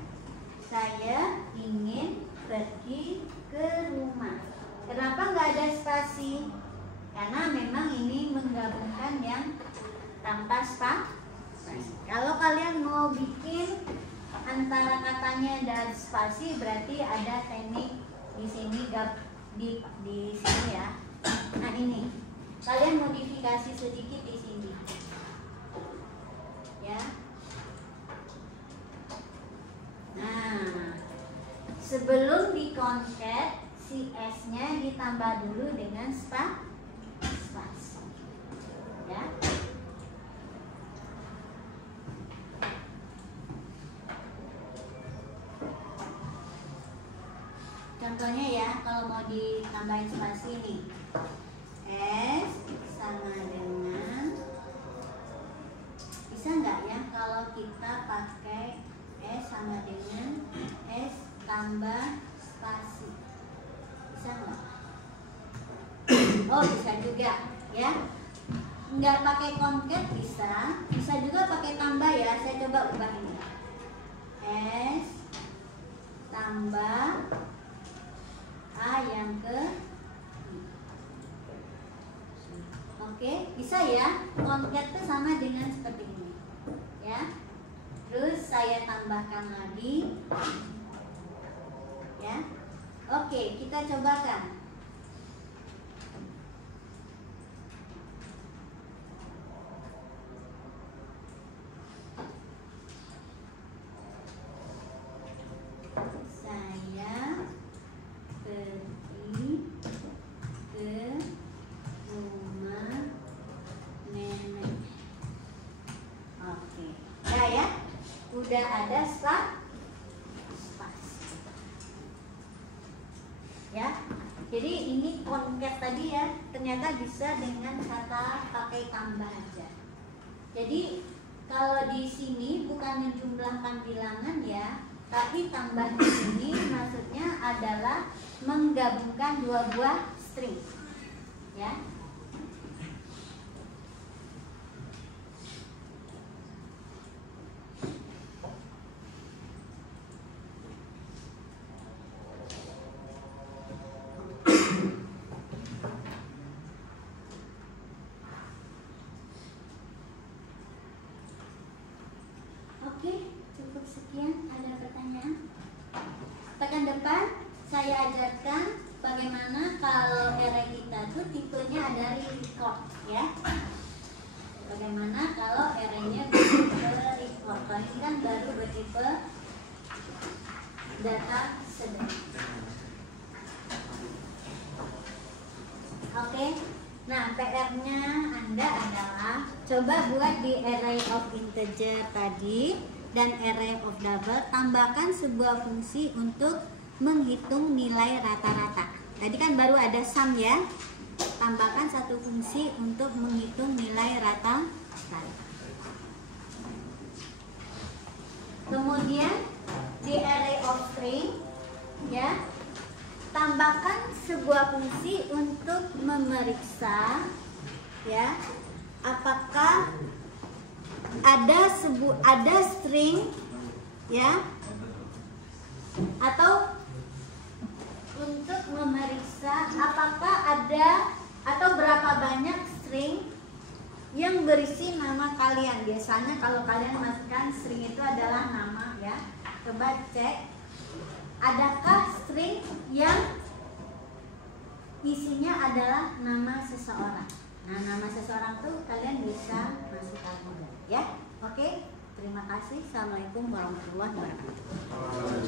saya ingin pergi ke rumah. Kenapa nggak ada spasi? Karena memang ini menggabungkan yang tanpa spasi. Kalau kalian mau bikin antara katanya dan spasi, berarti ada teknik di sini di sini ya. Nah, ini kalian modifikasi sedikit di sini, ya. Nah, sebelum di concat, si s-nya ditambah dulu dengan spasi, ya. Contohnya ya, kalau mau ditambahin spasi nih, S sama dengan, bisa nggak ya kalau kita pakai S sama dengan S tambah spasi, bisa nggak? Oh, bisa juga ya, nggak pakai concat bisa juga pakai tambah ya. Saya coba ubah ini, S tambah A yang ke. Oke, bisa ya. Concat itu sama dengan seperti ini, ya. Terus saya tambahkan lagi, ya. Oke, kita cobakan. Saya pergi ke rumah nenek. Oke, ya, udah ada spasi, ya. Jadi ini concat tadi ya, ternyata bisa dengan kata pakai tambah aja. Jadi kalau di sini bukan menjumlahkan bilangan ya, tapi tambah di sini maksudnya adalah menggabungkan dua buah string, ya. Oke, cukup Sekian, ada pertanyaan? Pekan depan saya ajarkan bagaimana kalau array kita tuh tipenya ada record ya. Bagaimana kalau array-nya bertipe record. Kalau ini kan baru bertipe data sederhana. Oke. Nah, PR-nya Anda adalah coba buat di array of integer tadi dan array of double, tambahkan sebuah fungsi untuk menghitung nilai rata-rata. Tadi kan baru ada sum ya. Tambahkan satu fungsi untuk menghitung nilai rata-rata. Kemudian di array of string ya, tambahkan sebuah fungsi untuk memeriksa ya apakah ada string ya, atau untuk memeriksa apakah ada atau berapa banyak string yang berisi nama kalian. Biasanya kalau kalian masukkan string itu adalah nama ya. Coba cek, adakah string yang isinya adalah nama seseorang. Nah, nama seseorang tuh kalian bisa masukkan juga ya. Oke, terima kasih. Assalamualaikum warahmatullahi wabarakatuh.